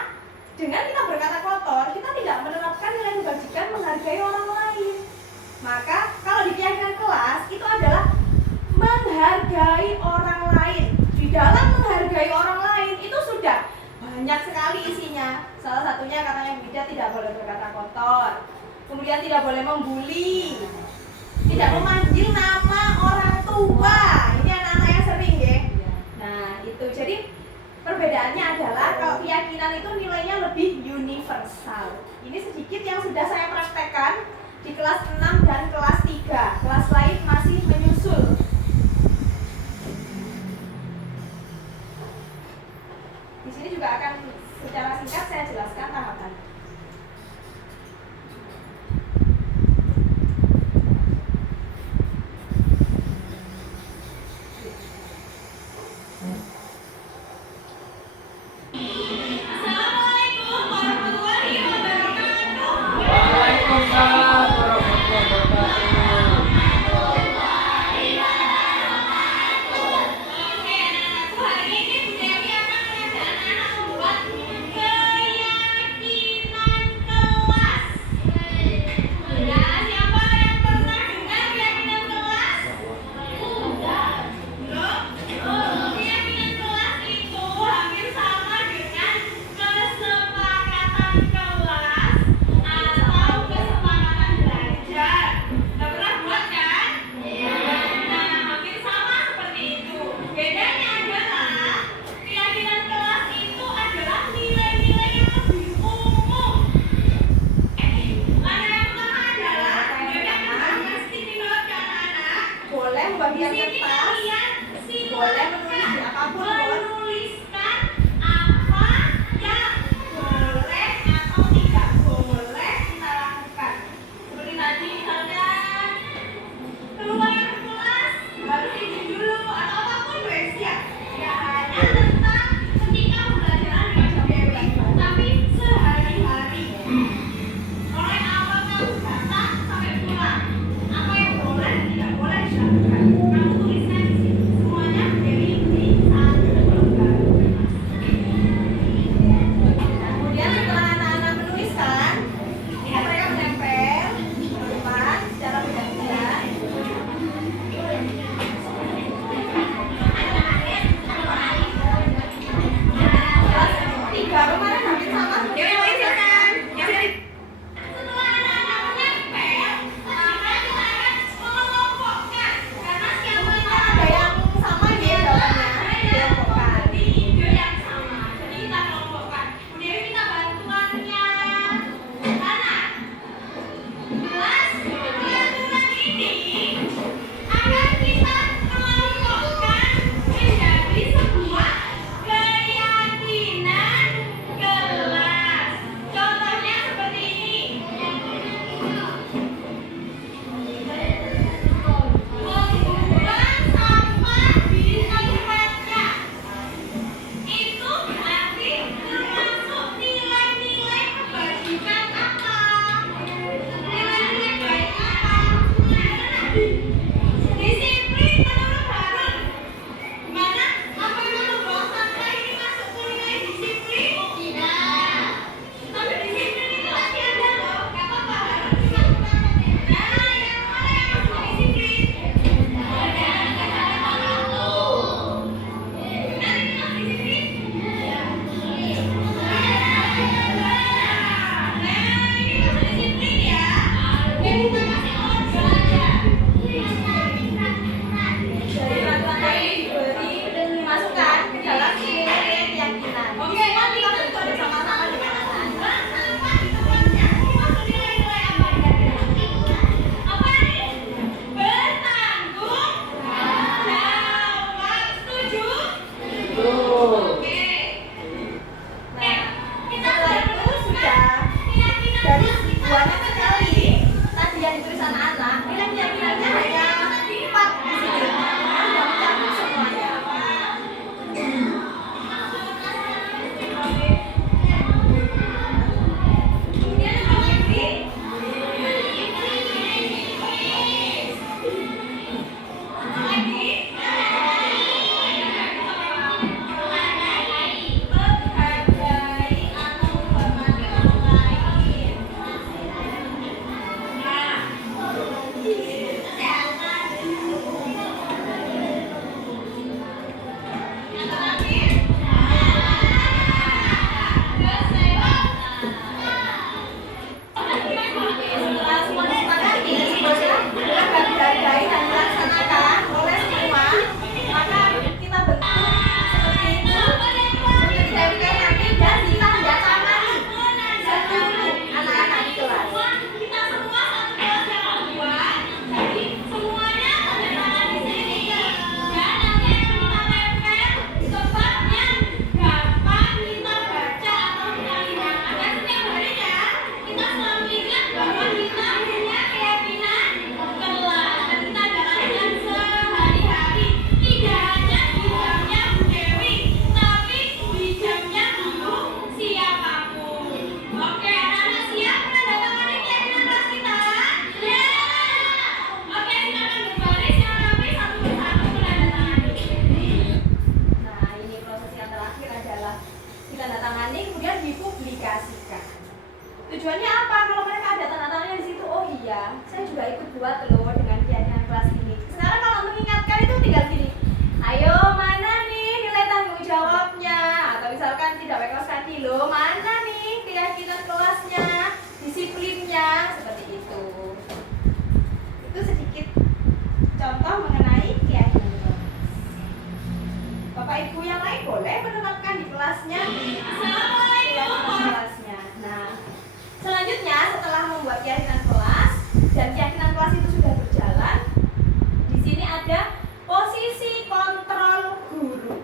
dengan kita berkata kotor, kita tidak menerapkan nilai kebajikan menghargai orang lain. Maka kalau di keyakinan kelas itu adalah menghargai orang lain. Di dalam menghargai orang lain itu sudah banyak sekali isinya. Salah satunya katanya Bida tidak boleh berkata kotor. Kemudian tidak boleh membuli. Tidak memanggil nama orang tua. Ini anak-anak yang sering ya. Nah, itu. Jadi perbedaannya adalah kalau keyakinan itu nilainya lebih universal. Ini sedikit yang sudah saya praktekkan di kelas 6 dan kelas 3. Kelas lain masih menyusul. Di sini juga akan secara singkat saya jelaskan tahapan. Assalamualaikum warahmatullahi wabarakatuh. Waalaikumsalam warahmatullahi wabarakatuh. Oke, anak-anakku, hari ini Bu Dewi akan mengajak anak-anak membuat keyakinan. Tujuannya apa? Kalau mereka ada tanda tanya di situ, oh iya, saya juga ikut buat loh dengan keyakinan kelas ini. Sekarang kalau mengingatkan itu tinggal gini, ayo mana nih nilai tanggung jawabnya? Atau misalkan tidak pakai kaos kaki loh, mana nih keyakinan kelasnya, disiplinnya, seperti itu. Itu sedikit contoh mengenai keyakinan kelas. Bapak Ibu yang lain boleh menerapkan di kelasnya keyakinan kelasnya. Nah, selanjutnya setelah membuat keyakinan kelas dan keyakinan kelas itu sudah berjalan, di sini ada posisi kontrol guru.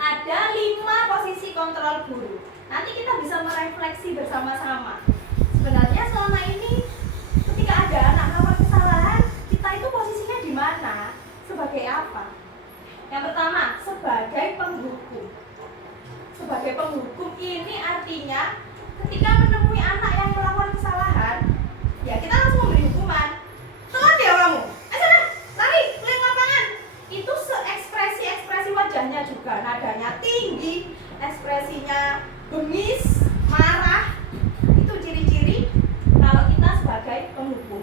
Ada 5 posisi kontrol guru. Nanti kita bisa merefleksi bersama-sama. Sebenarnya selama ini ketika ada anak melakukan kesalahan, kita itu posisinya di mana? Sebagai apa? Yang pertama, sebagai penghukum. Sebagai penghukum ini artinya ketika menemui anak yang melakukan kesalahan, ya kita langsung memberi hukuman. Telat ya kamu? Sana, lari, keliling lapangan. Itu ekspresi wajahnya juga, nadanya tinggi, ekspresinya bengis, marah. Itu ciri-ciri kalau kita sebagai penghukum.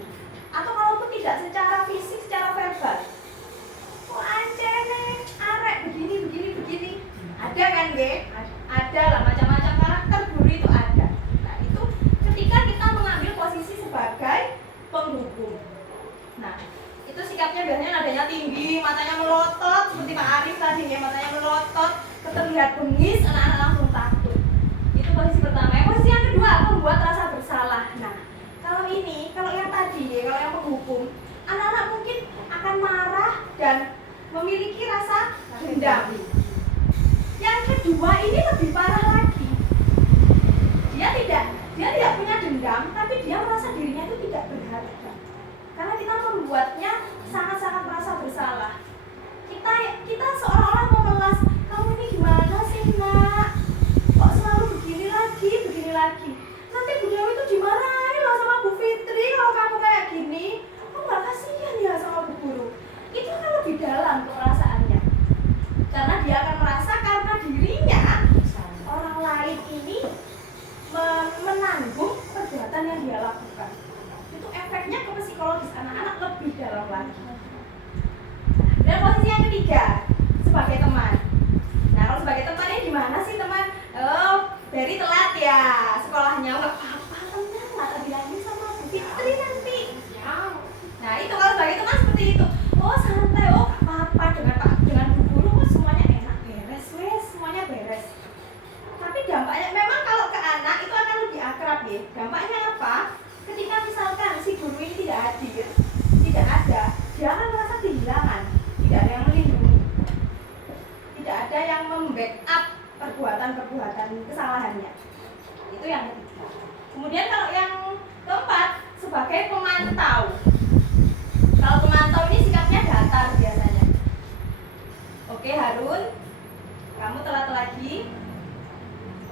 Atau kalaupun tidak secara fisik, secara verbal. Oh ancene, arek begini. Ada kan, Ge? Ada lah, macam-macam karakter guru itu ada. Nah, itu ketika kita mengambil posisi sebagai penghukum. Nah, itu sikapnya biasanya nadanya tinggi, matanya melotot, seperti Pak Arif tadi ya, matanya melotot, terlihat bengis, anak-anak langsung takut. Itu posisi pertama. Posisi yang kedua, membuat rasa bersalah. Nah, kalau yang tadi ya, kalau yang penghukum, anak-anak mungkin akan marah dan memiliki rasa dendam. Yang kedua ini lebih parah lagi. Dia tidak punya dendam, tapi dia merasa dirinya itu tidak berharga. Karena kita membuatnya sangat-sangat merasa bersalah. Kita seolah-olah memelas, kamu ini gimana sih nak? Kok selalu begini lagi? Nanti Bu Dewi itu dimarahin loh sama Bu Fitri kalau kamu kayak gini. Kamu gak kasihan ya sama Bu Guru? Itu akan lebih dalam perasaannya. Karena dia akan merasa karena dirinya orang lain ini menanggung perbuatan yang dia lakukan. Itu efeknya ke psikologis anak-anak lebih dalam lagi. Dan posisi yang ketiga, sebagai teman. Nah, kalau sebagai teman ini gimana sih teman? Oh, Berry telat ya sekolahnya. Nggak apa-apa, tenang, nggak bilangin sama Bu Fitri nanti. Nah, itu kalau sebagai teman seperti itu. Oh, santai, oh apa-apa dengan Bu Guru semuanya enak, semuanya beres. Tapi dampaknya memang kalau ke anak itu akan lebih akrab ya. Dampaknya apa? Ketika misalkan si guru ini tidak hadir, tidak ada, dia akan merasa kehilangan. Tidak ada yang melindungi, tidak ada yang membackup perbuatan kesalahannya. Itu yang ketiga. Kemudian kalau yang keempat, sebagai pemantau. Kalau pemantau ini sikapnya datar biasanya. Oke Harun, kamu telat lagi.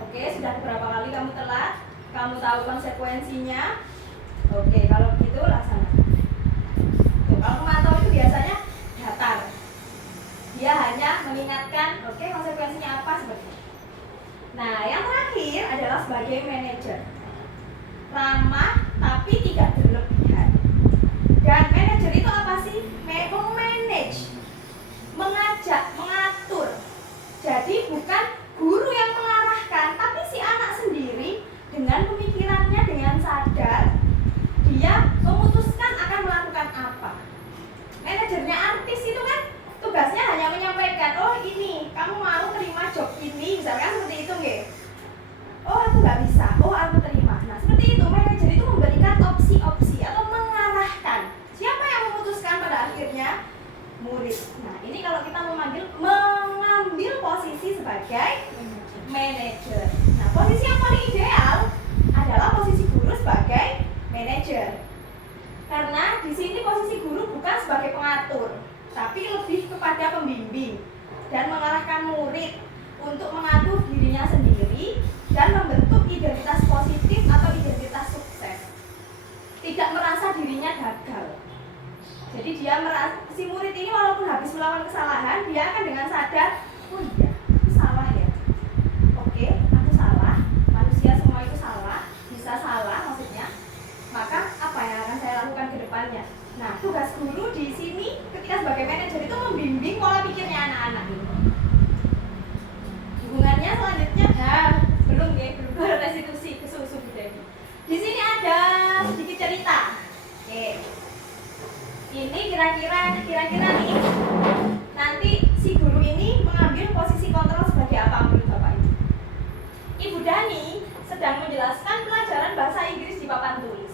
Oke, sudah beberapa kali kamu telat. Kamu tahu konsekuensinya. Oke, kalau begitu laksanakan. Kalau pemantau itu biasanya datar. Dia hanya mengingatkan, oke, konsekuensinya apa seperti itu. Nah, yang terakhir adalah sebagai manajer. Ramah tapi tidak berlebihan. Dan manajer itu apa sih? Memanage, mengajak, mengatur. Jadi bukan guru yang mengarahkan, tapi si anak sendiri dengan pemikirannya, dengan sadar dia memutuskan akan melakukan apa. Manajernya artis itu kan tugasnya hanya menyampaikan, oh ini kamu mau terima job ini, misalkan seperti itu nggih. Oh aku nggak bisa, oh aku terima. Nah seperti itu, manajer itu memberikan opsi-opsi atau mengarahkan. Siapa yang memutuskan pada akhirnya? Murid. Nah ini kalau kita mengambil posisi sebagai manajer. Nah posisi yang paling ideal adalah posisi guru sebagai manajer. Karena di sini posisi guru bukan sebagai pengatur, tapi lebih kepada pembimbing dan mengarahkan murid untuk mengatur dirinya sendiri dan membentuk identitas positif atau identitas sukses. Tidak merasa dirinya gagal. Jadi si murid ini walaupun habis melakukan kesalahan, dia akan dengan sadar, oh iya, aku salah ya. Oke, aku kira-kira nih nanti si guru ini mengambil posisi kontrol sebagai apa menurut Bapak Ibu? Ibu Dani sedang menjelaskan pelajaran bahasa Inggris di papan tulis.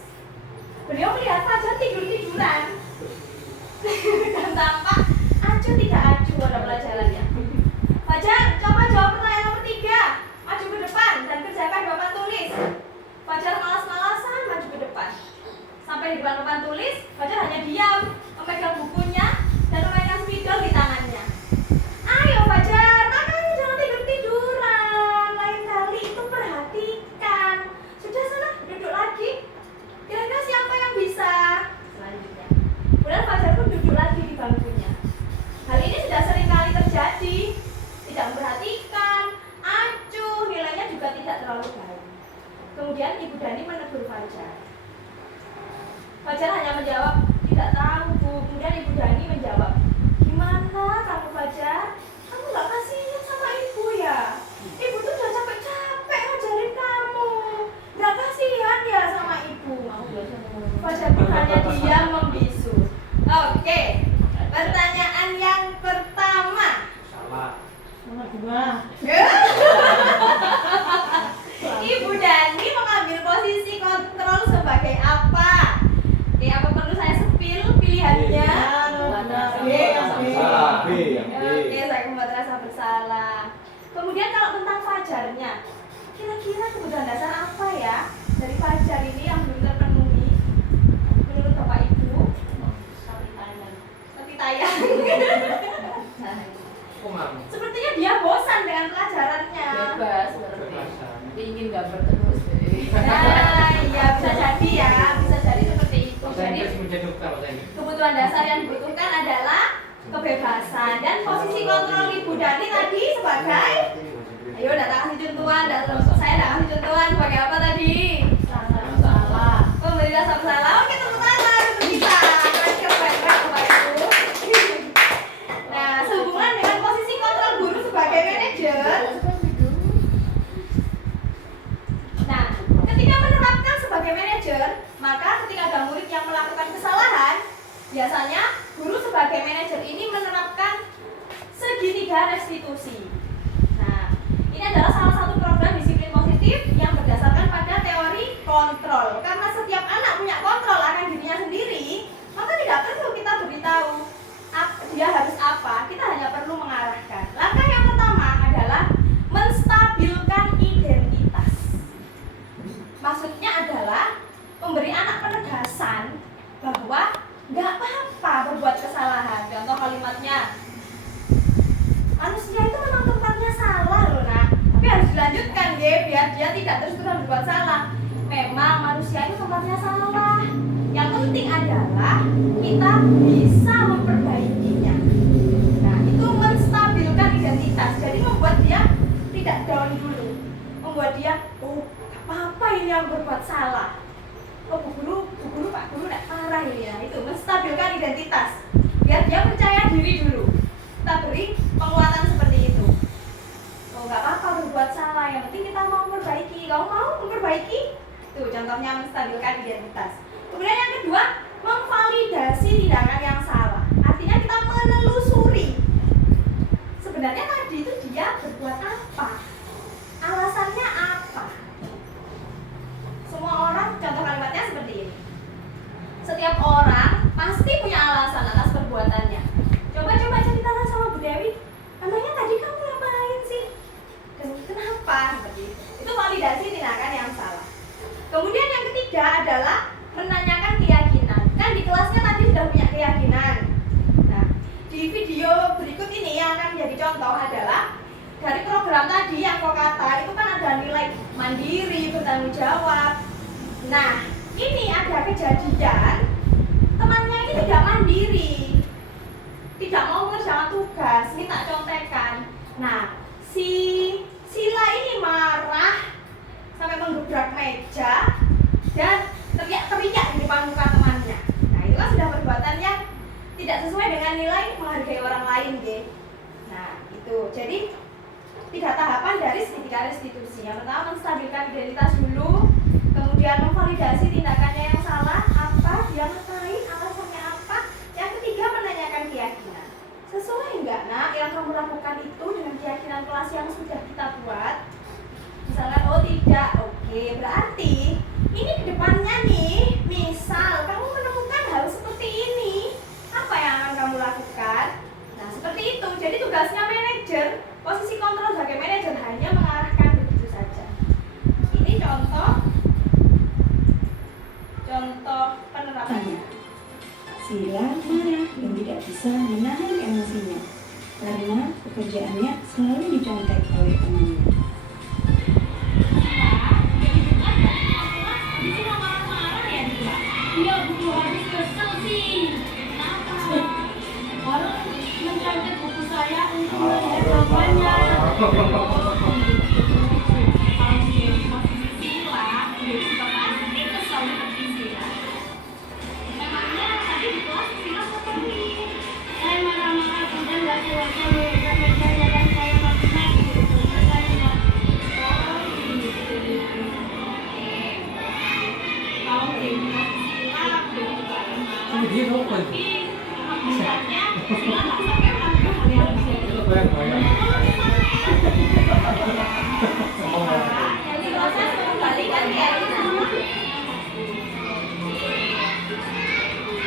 Beliau melihat Fajar tidur-tiduran dan tampak acuh tidak acuh pada pelajarannya. Fajar, coba jawab pertanyaan nomor 3. Maju ke depan dan kerjakan papan tulis. Fajar malas-malasan maju ke depan. Sampai di depan papan tulis, Fajar hanya diam, memegang bukunya dan memegang spidol di tangannya. Ayo Fajar, makanya jangan tidur-tiduran. Lain kali itu perhatikan. Sudah sana, duduk lagi. Kira-kira siapa yang bisa? Selanjutnya. Kemudian Fajar pun duduk lagi di bangkunya. Hal ini sudah sering kali terjadi. Tidak memperhatikan, acuh, nilainya juga tidak terlalu baik. Kemudian Ibu Dani menegur Fajar. Fajar hanya menjawab, tidak tahu Bu. Kemudian Ibu Dani menjawab, gimana kamu Fajar? Kamu gak kasihan sama Ibu ya? Ibu tuh udah capek-capek ngajarin kamu. Gak kasihan ya sama Ibu? Fajar pun hanya diam membisu. Oke, pertanyaan yang pertama. Salah. Nomor 2. Ibu Dani mengambil posisi kontrol sebagai apa? Oke, apa perlu saya sepil pilihannya? Salah. B. Oke, saya membuat rasa bersalah. Kemudian kalau tentang Fajarnya, kira-kira kebutuhan dasar apa ya dari Fajar ini yang belum terpenuhi menurut Bapak Ibu? Seperti tayang. Kok mau? Sepertinya dia bosan dengan pelajarannya. Bebas berarti. Ingin gambar terus. Nah, iya bisa jadi ya, bisa jadi seperti itu. Bahasa Jadi Inggris menjadi dokter bahasa Inggris. kebutuhan dasar yang dibutuhkan adalah kebebasan dan posisi kontrol Ibu Dani tadi sebagai, ayo datang kasih contohan, saya dah kasih contohan sebagai apa tadi? Salah. Memberi rasa bersalah. Oke, tepuk tangan untuk kita. Keren Bapak Ibu. Nah, sehubungan dengan posisi kontrol guru sebagai manajer. Nah, ketika menerapkan sebagai manajer, maka ketika ada murid yang melakukan kesalahan, biasanya guru sebagai manajer ini menerapkan segitiga restitusi. Nah, ini adalah salah satu program disiplin positif yang berdasarkan pada teori kontrol. Karena setiap anak punya kontrol akan dirinya sendiri, maka tidak perlu kita beritahu dia harus apa, kita hanya perlu mengarahkan. Langkah yang pertama adalah menstabilkan identitas. Maksudnya adalah memberi anak penegasan bahwa nggak apa-apa berbuat kesalahan. Contoh kalimatnya, manusia itu memang tempatnya salah loh nak, tapi harus dilanjutkan ya, biar dia tidak terus-terusan berbuat salah. Memang manusia itu tempatnya salah. Yang penting adalah kita bisa memperbaikinya. Nah, itu menstabilkan identitas. Jadi membuat dia tidak down dulu, membuat dia, oh apa ini yang berbuat salah. Oh bu guru Pak Guru tidak parah ini ya. Itu menstabilkan identitas. Biar dia percaya diri dulu. Kita beri penguatan seperti itu. Oh nggak apa-apa berbuat salah. Yang penting kita mau memperbaiki. Kamu mau memperbaiki? Itu contohnya menstabilkan identitas. Kemudian yang kedua, memvalidasi tindakan yang salah. Artinya kita menelusuri. Sebenarnya tadi itu dia berbuat apa? Alasannya apa? Semua orang, contoh kalimatnya seperti ini. Setiap orang pasti punya alasan atas perbuatannya. Coba ceritakan sama Bu Dewi. Emangnya tadi kamu ngapain sih? Kenapa? Seperti itu. Itu validasi tindakan yang salah. Kemudian yang ketiga adalah menanyakan keyakinan. Kan di kelasnya tadi sudah punya keyakinan. Nah, di video berikut ini yang akan menjadi contoh adalah dari program tadi yang Kokata itu kan ada nilai mandiri, bertanggung jawab. Nah, ini ada kejadian temannya ini tidak mandiri, tidak mau mengerjakan tugas, minta contekan. Nah, si Sila ini marah sampai menggebrak meja dan teriak-teriak di depan muka temannya. Nah, itu kan sudah perbuatan yang tidak sesuai dengan nilai menghargai orang lain, gitu. Nah, itu. Jadi 3 tahapan dari segitiga restitusi. Yang pertama menstabilkan identitas dulu, kemudian memvalidasi tindakannya yang salah, apa, dia ngapain, alasannya apa. Yang ketiga Sila marah dan tidak bisa menahan emosinya karena pekerjaannya selalu dicontek oleh temannya. Iya, buku habis kesel sih. Kenapa? Orang mencontek buku saya untuk melihat gambarnya. Kalau dia posisi Sila, dia juga pasti kesel seperti Sila. Memangnya tadi di kelas Sila ngapain? Saya marah-marah kemudian nggak sengaja mengejar mejanya dan saya maki-maki. Terus saya bilang, oh gitu. Oke. Kalau ini Dia open. Misalnya, Sila nggak sampai melakukan hal yang bisa Jadi proses mengembalikan keyakinan.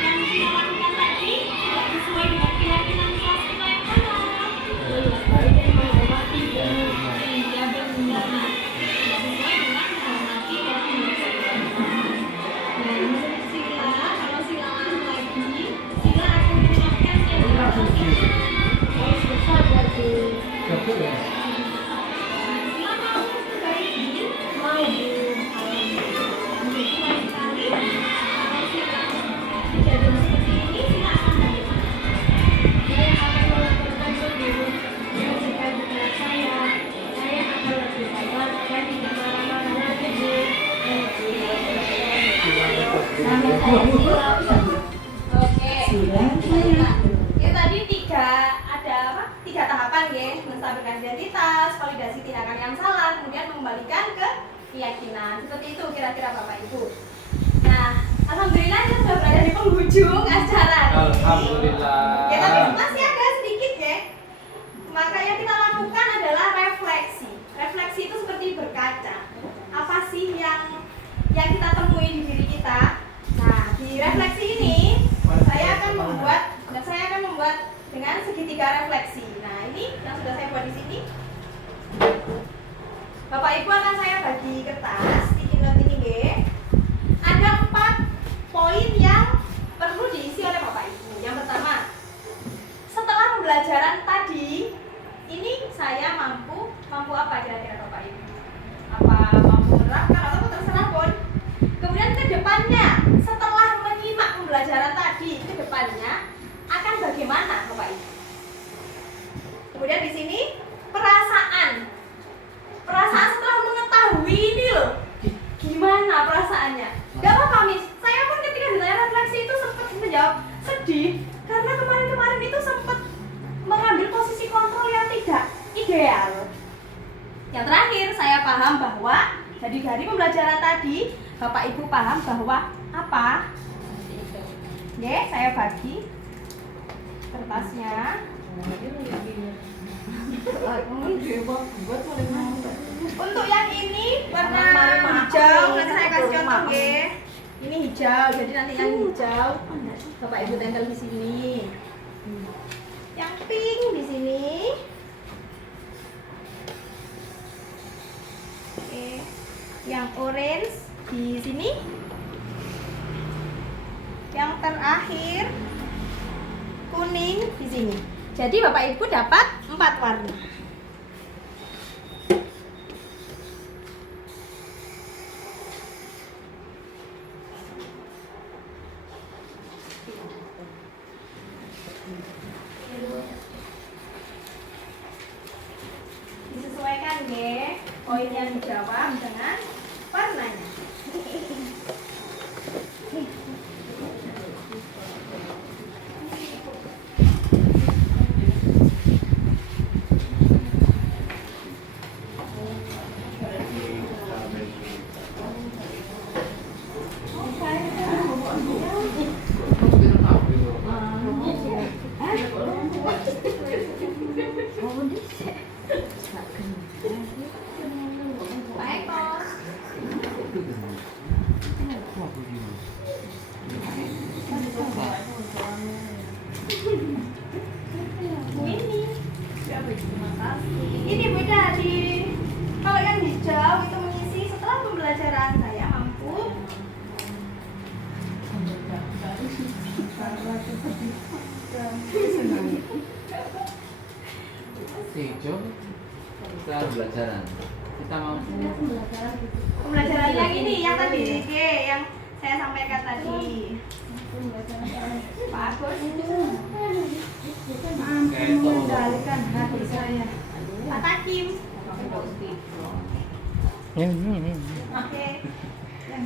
yang Sila lakukan tadi tidak sesuai dengan keyakinan kelas kita yang benar. Iya benar. Tidak sesuai dengan menghormati orang yang menurut Sila, kalau Sila lakukan lagi, Sila akan mengucapkan keyakinan. Harus besar berarti. Sila mau memperbaiki? Mau Bu. Jadi lain kali kalau Sila kejadian seperti ini, Sila akan bagaimana? Saya akan melaporkan ke guru mengajarkan kepada saya. Saya akan lebih sabar dan tidak marah-marah lagi Bu. Nama saya Sila. Oke. Sila marah. Itu tadi tiga tahapan ya, menstabilkan identitas, validasi tindakan yang salah, kemudian mengembalikan ke keyakinan. Seperti itu kira-kira Bapak Ibu. Nah, alhamdulillah kita sudah berada di penghujung acara ini. Alhamdulillah. Ya, tapi masih ada sedikit ya. Maka yang kita lakukan adalah refleksi. Refleksi itu seperti berkaca. Apa sih yang kita temui di diri kita? Nah, di refleksi ini saya akan membuat dengan segitiga refleksi. Nah, ini yang sudah saya buat di sini. Bapak Ibu akan saya bagi kertas, sticky note ini nggih. Ada 4 poin yang perlu diisi oleh Bapak Ibu. Yang pertama, setelah pembelajaran tadi, ini saya mampu apa kira-kira Bapak Ibu? Apa mampu menerapkan atau terserah pun. Kemudian ke depannya, setelah menyimak pembelajaran tadi, ke depannya akan bagaimana Bapak Ibu? Kemudian di sini perasaan setelah mengetahui ini loh, gimana perasaannya? Gak apa-apa Miss, saya pun ketika ditanya refleksi itu sempat menjawab sedih karena kemarin itu sempat mengambil posisi kontrol yang tidak ideal. Yang terakhir saya paham bahwa dari pembelajaran tadi Bapak Ibu paham bahwa apa? Oke, saya bagi kertasnya. Untuk yang ini warna hijau, nanti saya kasih contoh nggih. Ini hijau, jadi nanti yang hijau Bapak Ibu tempel di sini. Yang pink di sini. Oke. Yang orange di sini. Yang terakhir kuning di sini. Jadi Bapak Ibu dapat 4 warna. Disesuaikan ya poin yang dijawab dengan warnanya. Baik, hijau kita pembelajaran. Kita mau Pembelajaran yang ini, yang tadi yang saya sampaikan tadi. Pak Agus. Mengendalikan hati saya. Pak Takim. Ini. Oke.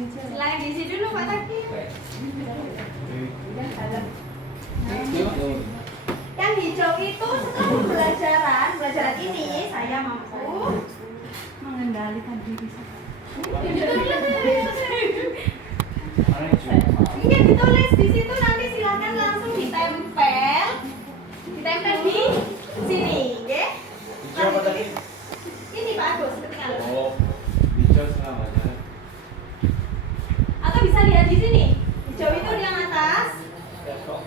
Selain di sini dulu Pak Takim. Yang hijau itu setelah pembelajaran ini saya mampu Mengendalikan diri saya. Ini ditulis di situ, nanti silakan langsung ditempel di sini, oke? hijau apa tadi? Ini Pak Agus, ketinggalan. Oh, hijau setengah pelajaran. Atau bisa lihat di sini. Hijau itu yang atas. Ya kok.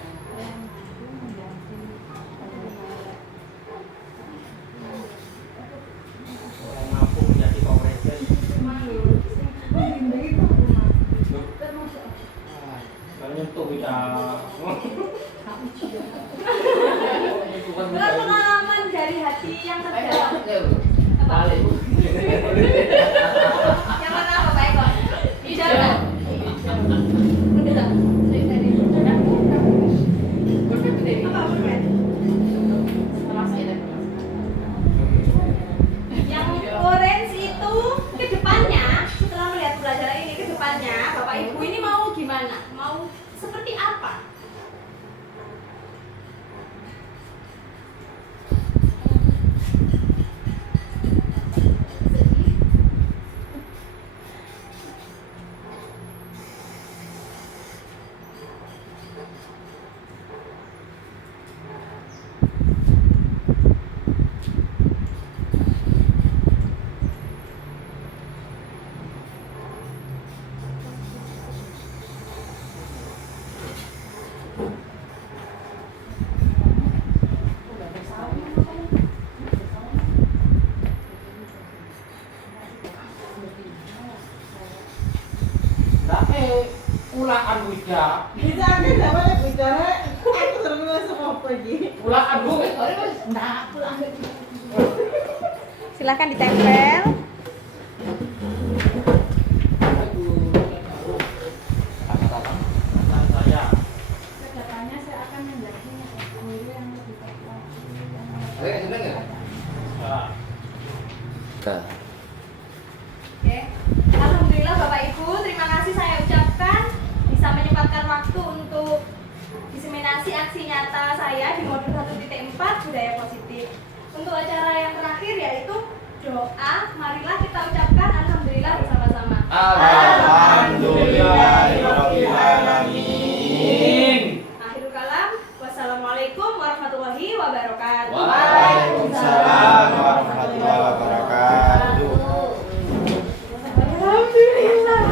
Orang mampu menjadi kompresor. Kalau nyentuh bisa. Bukan pengalaman dari hati yang terdalam. Balik. Yang mana apa Pak Eko? Hijau kan? Mendedak. Apa pulpen? Yang orange itu ke depannya, setelah melihat pelajaran ini ke depannya, Bapak Ibu ini mau gimana? Mau seperti apa? Ulaan wida. Bisa kan enggak banyak bicara. Aku terus apa iki? Ulaan bu. Enggak, pulang. Silahkan ditempel. Saya. Kedepannya saya akan menjadi guru yang lebih baik. Oke. Alhamdulillah Bapak Ibu, terima kasih saya ucapkan bisa menyempatkan waktu untuk diseminasi aksi nyata saya di modul 1.4 budaya positif. Untuk acara yang terakhir yaitu doa, marilah kita ucapkan alhamdulillah bersama-sama. Alhamdulillahirobbilalamin. Akhirul kalam, wassalamualaikum warahmatullahi wabarakatuh. Waalaikumsalam warahmatullahi wabarakatuh. Alhamdulillah.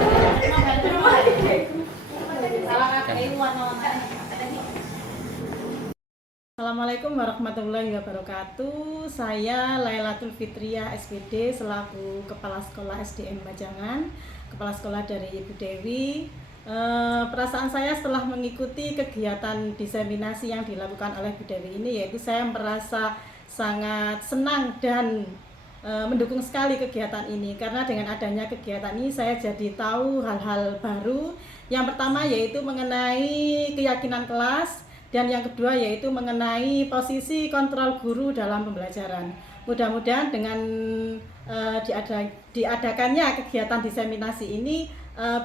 Assalamualaikum warahmatullahi wabarakatuh. Saya Lailatul Fitriah SPD selaku Kepala Sekolah SDN Majangan, Kepala Sekolah dari Ibu Dewi. Perasaan saya setelah mengikuti kegiatan diseminasi yang dilakukan oleh Bu Dewi ini, yaitu saya merasa sangat senang dan mendukung sekali kegiatan ini, karena dengan adanya kegiatan ini saya jadi tahu hal-hal baru. Yang pertama yaitu mengenai keyakinan kelas, dan yang kedua yaitu mengenai posisi kontrol guru dalam pembelajaran. Mudah-mudahan dengan diadakannya kegiatan diseminasi ini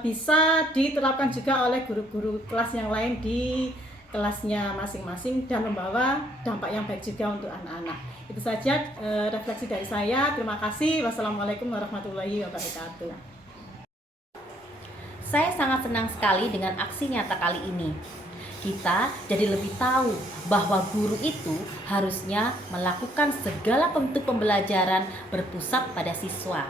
bisa diterapkan juga oleh guru-guru kelas yang lain di kelasnya masing-masing dan membawa dampak yang baik juga untuk anak-anak. Itu saja refleksi dari saya. Terima kasih. Wassalamualaikum warahmatullahi wabarakatuh. Saya sangat senang sekali dengan aksi nyata kali ini. Kita jadi lebih tahu bahwa guru itu harusnya melakukan segala bentuk pembelajaran berpusat pada siswa.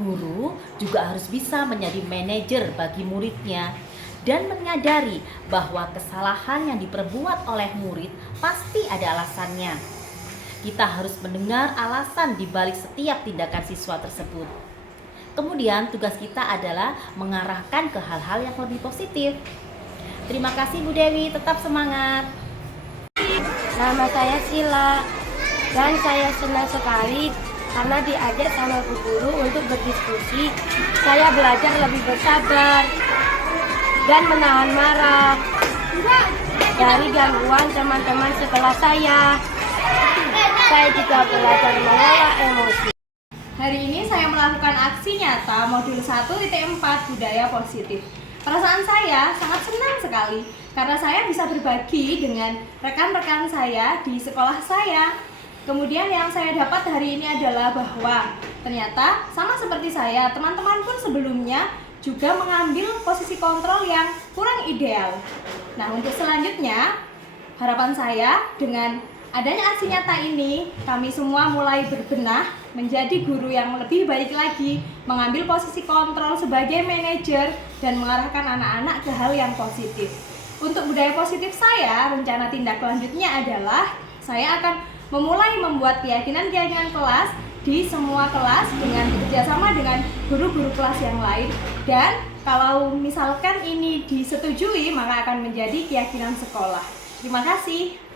Guru juga harus bisa menjadi manajer bagi muridnya dan menyadari bahwa kesalahan yang diperbuat oleh murid pasti ada alasannya. Kita harus mendengar alasan di balik setiap tindakan siswa tersebut. Kemudian tugas kita adalah mengarahkan ke hal-hal yang lebih positif. Terima kasih Bu Dewi, tetap semangat. Nama saya Sila. Dan saya senang sekali karena diajak sama Bu Guru untuk berdiskusi. Saya belajar lebih bersabar dan menahan marah dari gangguan teman-teman sekelas saya. Saya juga belajar mengelola emosi. Hari ini saya melakukan aksi nyata modul 1.4 budaya positif. Perasaan saya sangat senang sekali karena saya bisa berbagi dengan rekan-rekan saya di sekolah saya. Kemudian yang saya dapat hari ini adalah bahwa ternyata sama seperti saya, teman-teman pun sebelumnya juga mengambil posisi kontrol yang kurang ideal. Nah, untuk selanjutnya, harapan saya dengan adanya aksi nyata ini, kami semua mulai berbenah menjadi guru yang lebih baik lagi, mengambil posisi kontrol sebagai manajer dan mengarahkan anak-anak ke hal yang positif. Untuk budaya positif saya, rencana tindak lanjutnya adalah saya akan memulai membuat keyakinan-keyakinan kelas di semua kelas dengan bekerjasama dengan guru-guru kelas yang lain, dan kalau misalkan ini disetujui maka akan menjadi keyakinan sekolah. Terima kasih.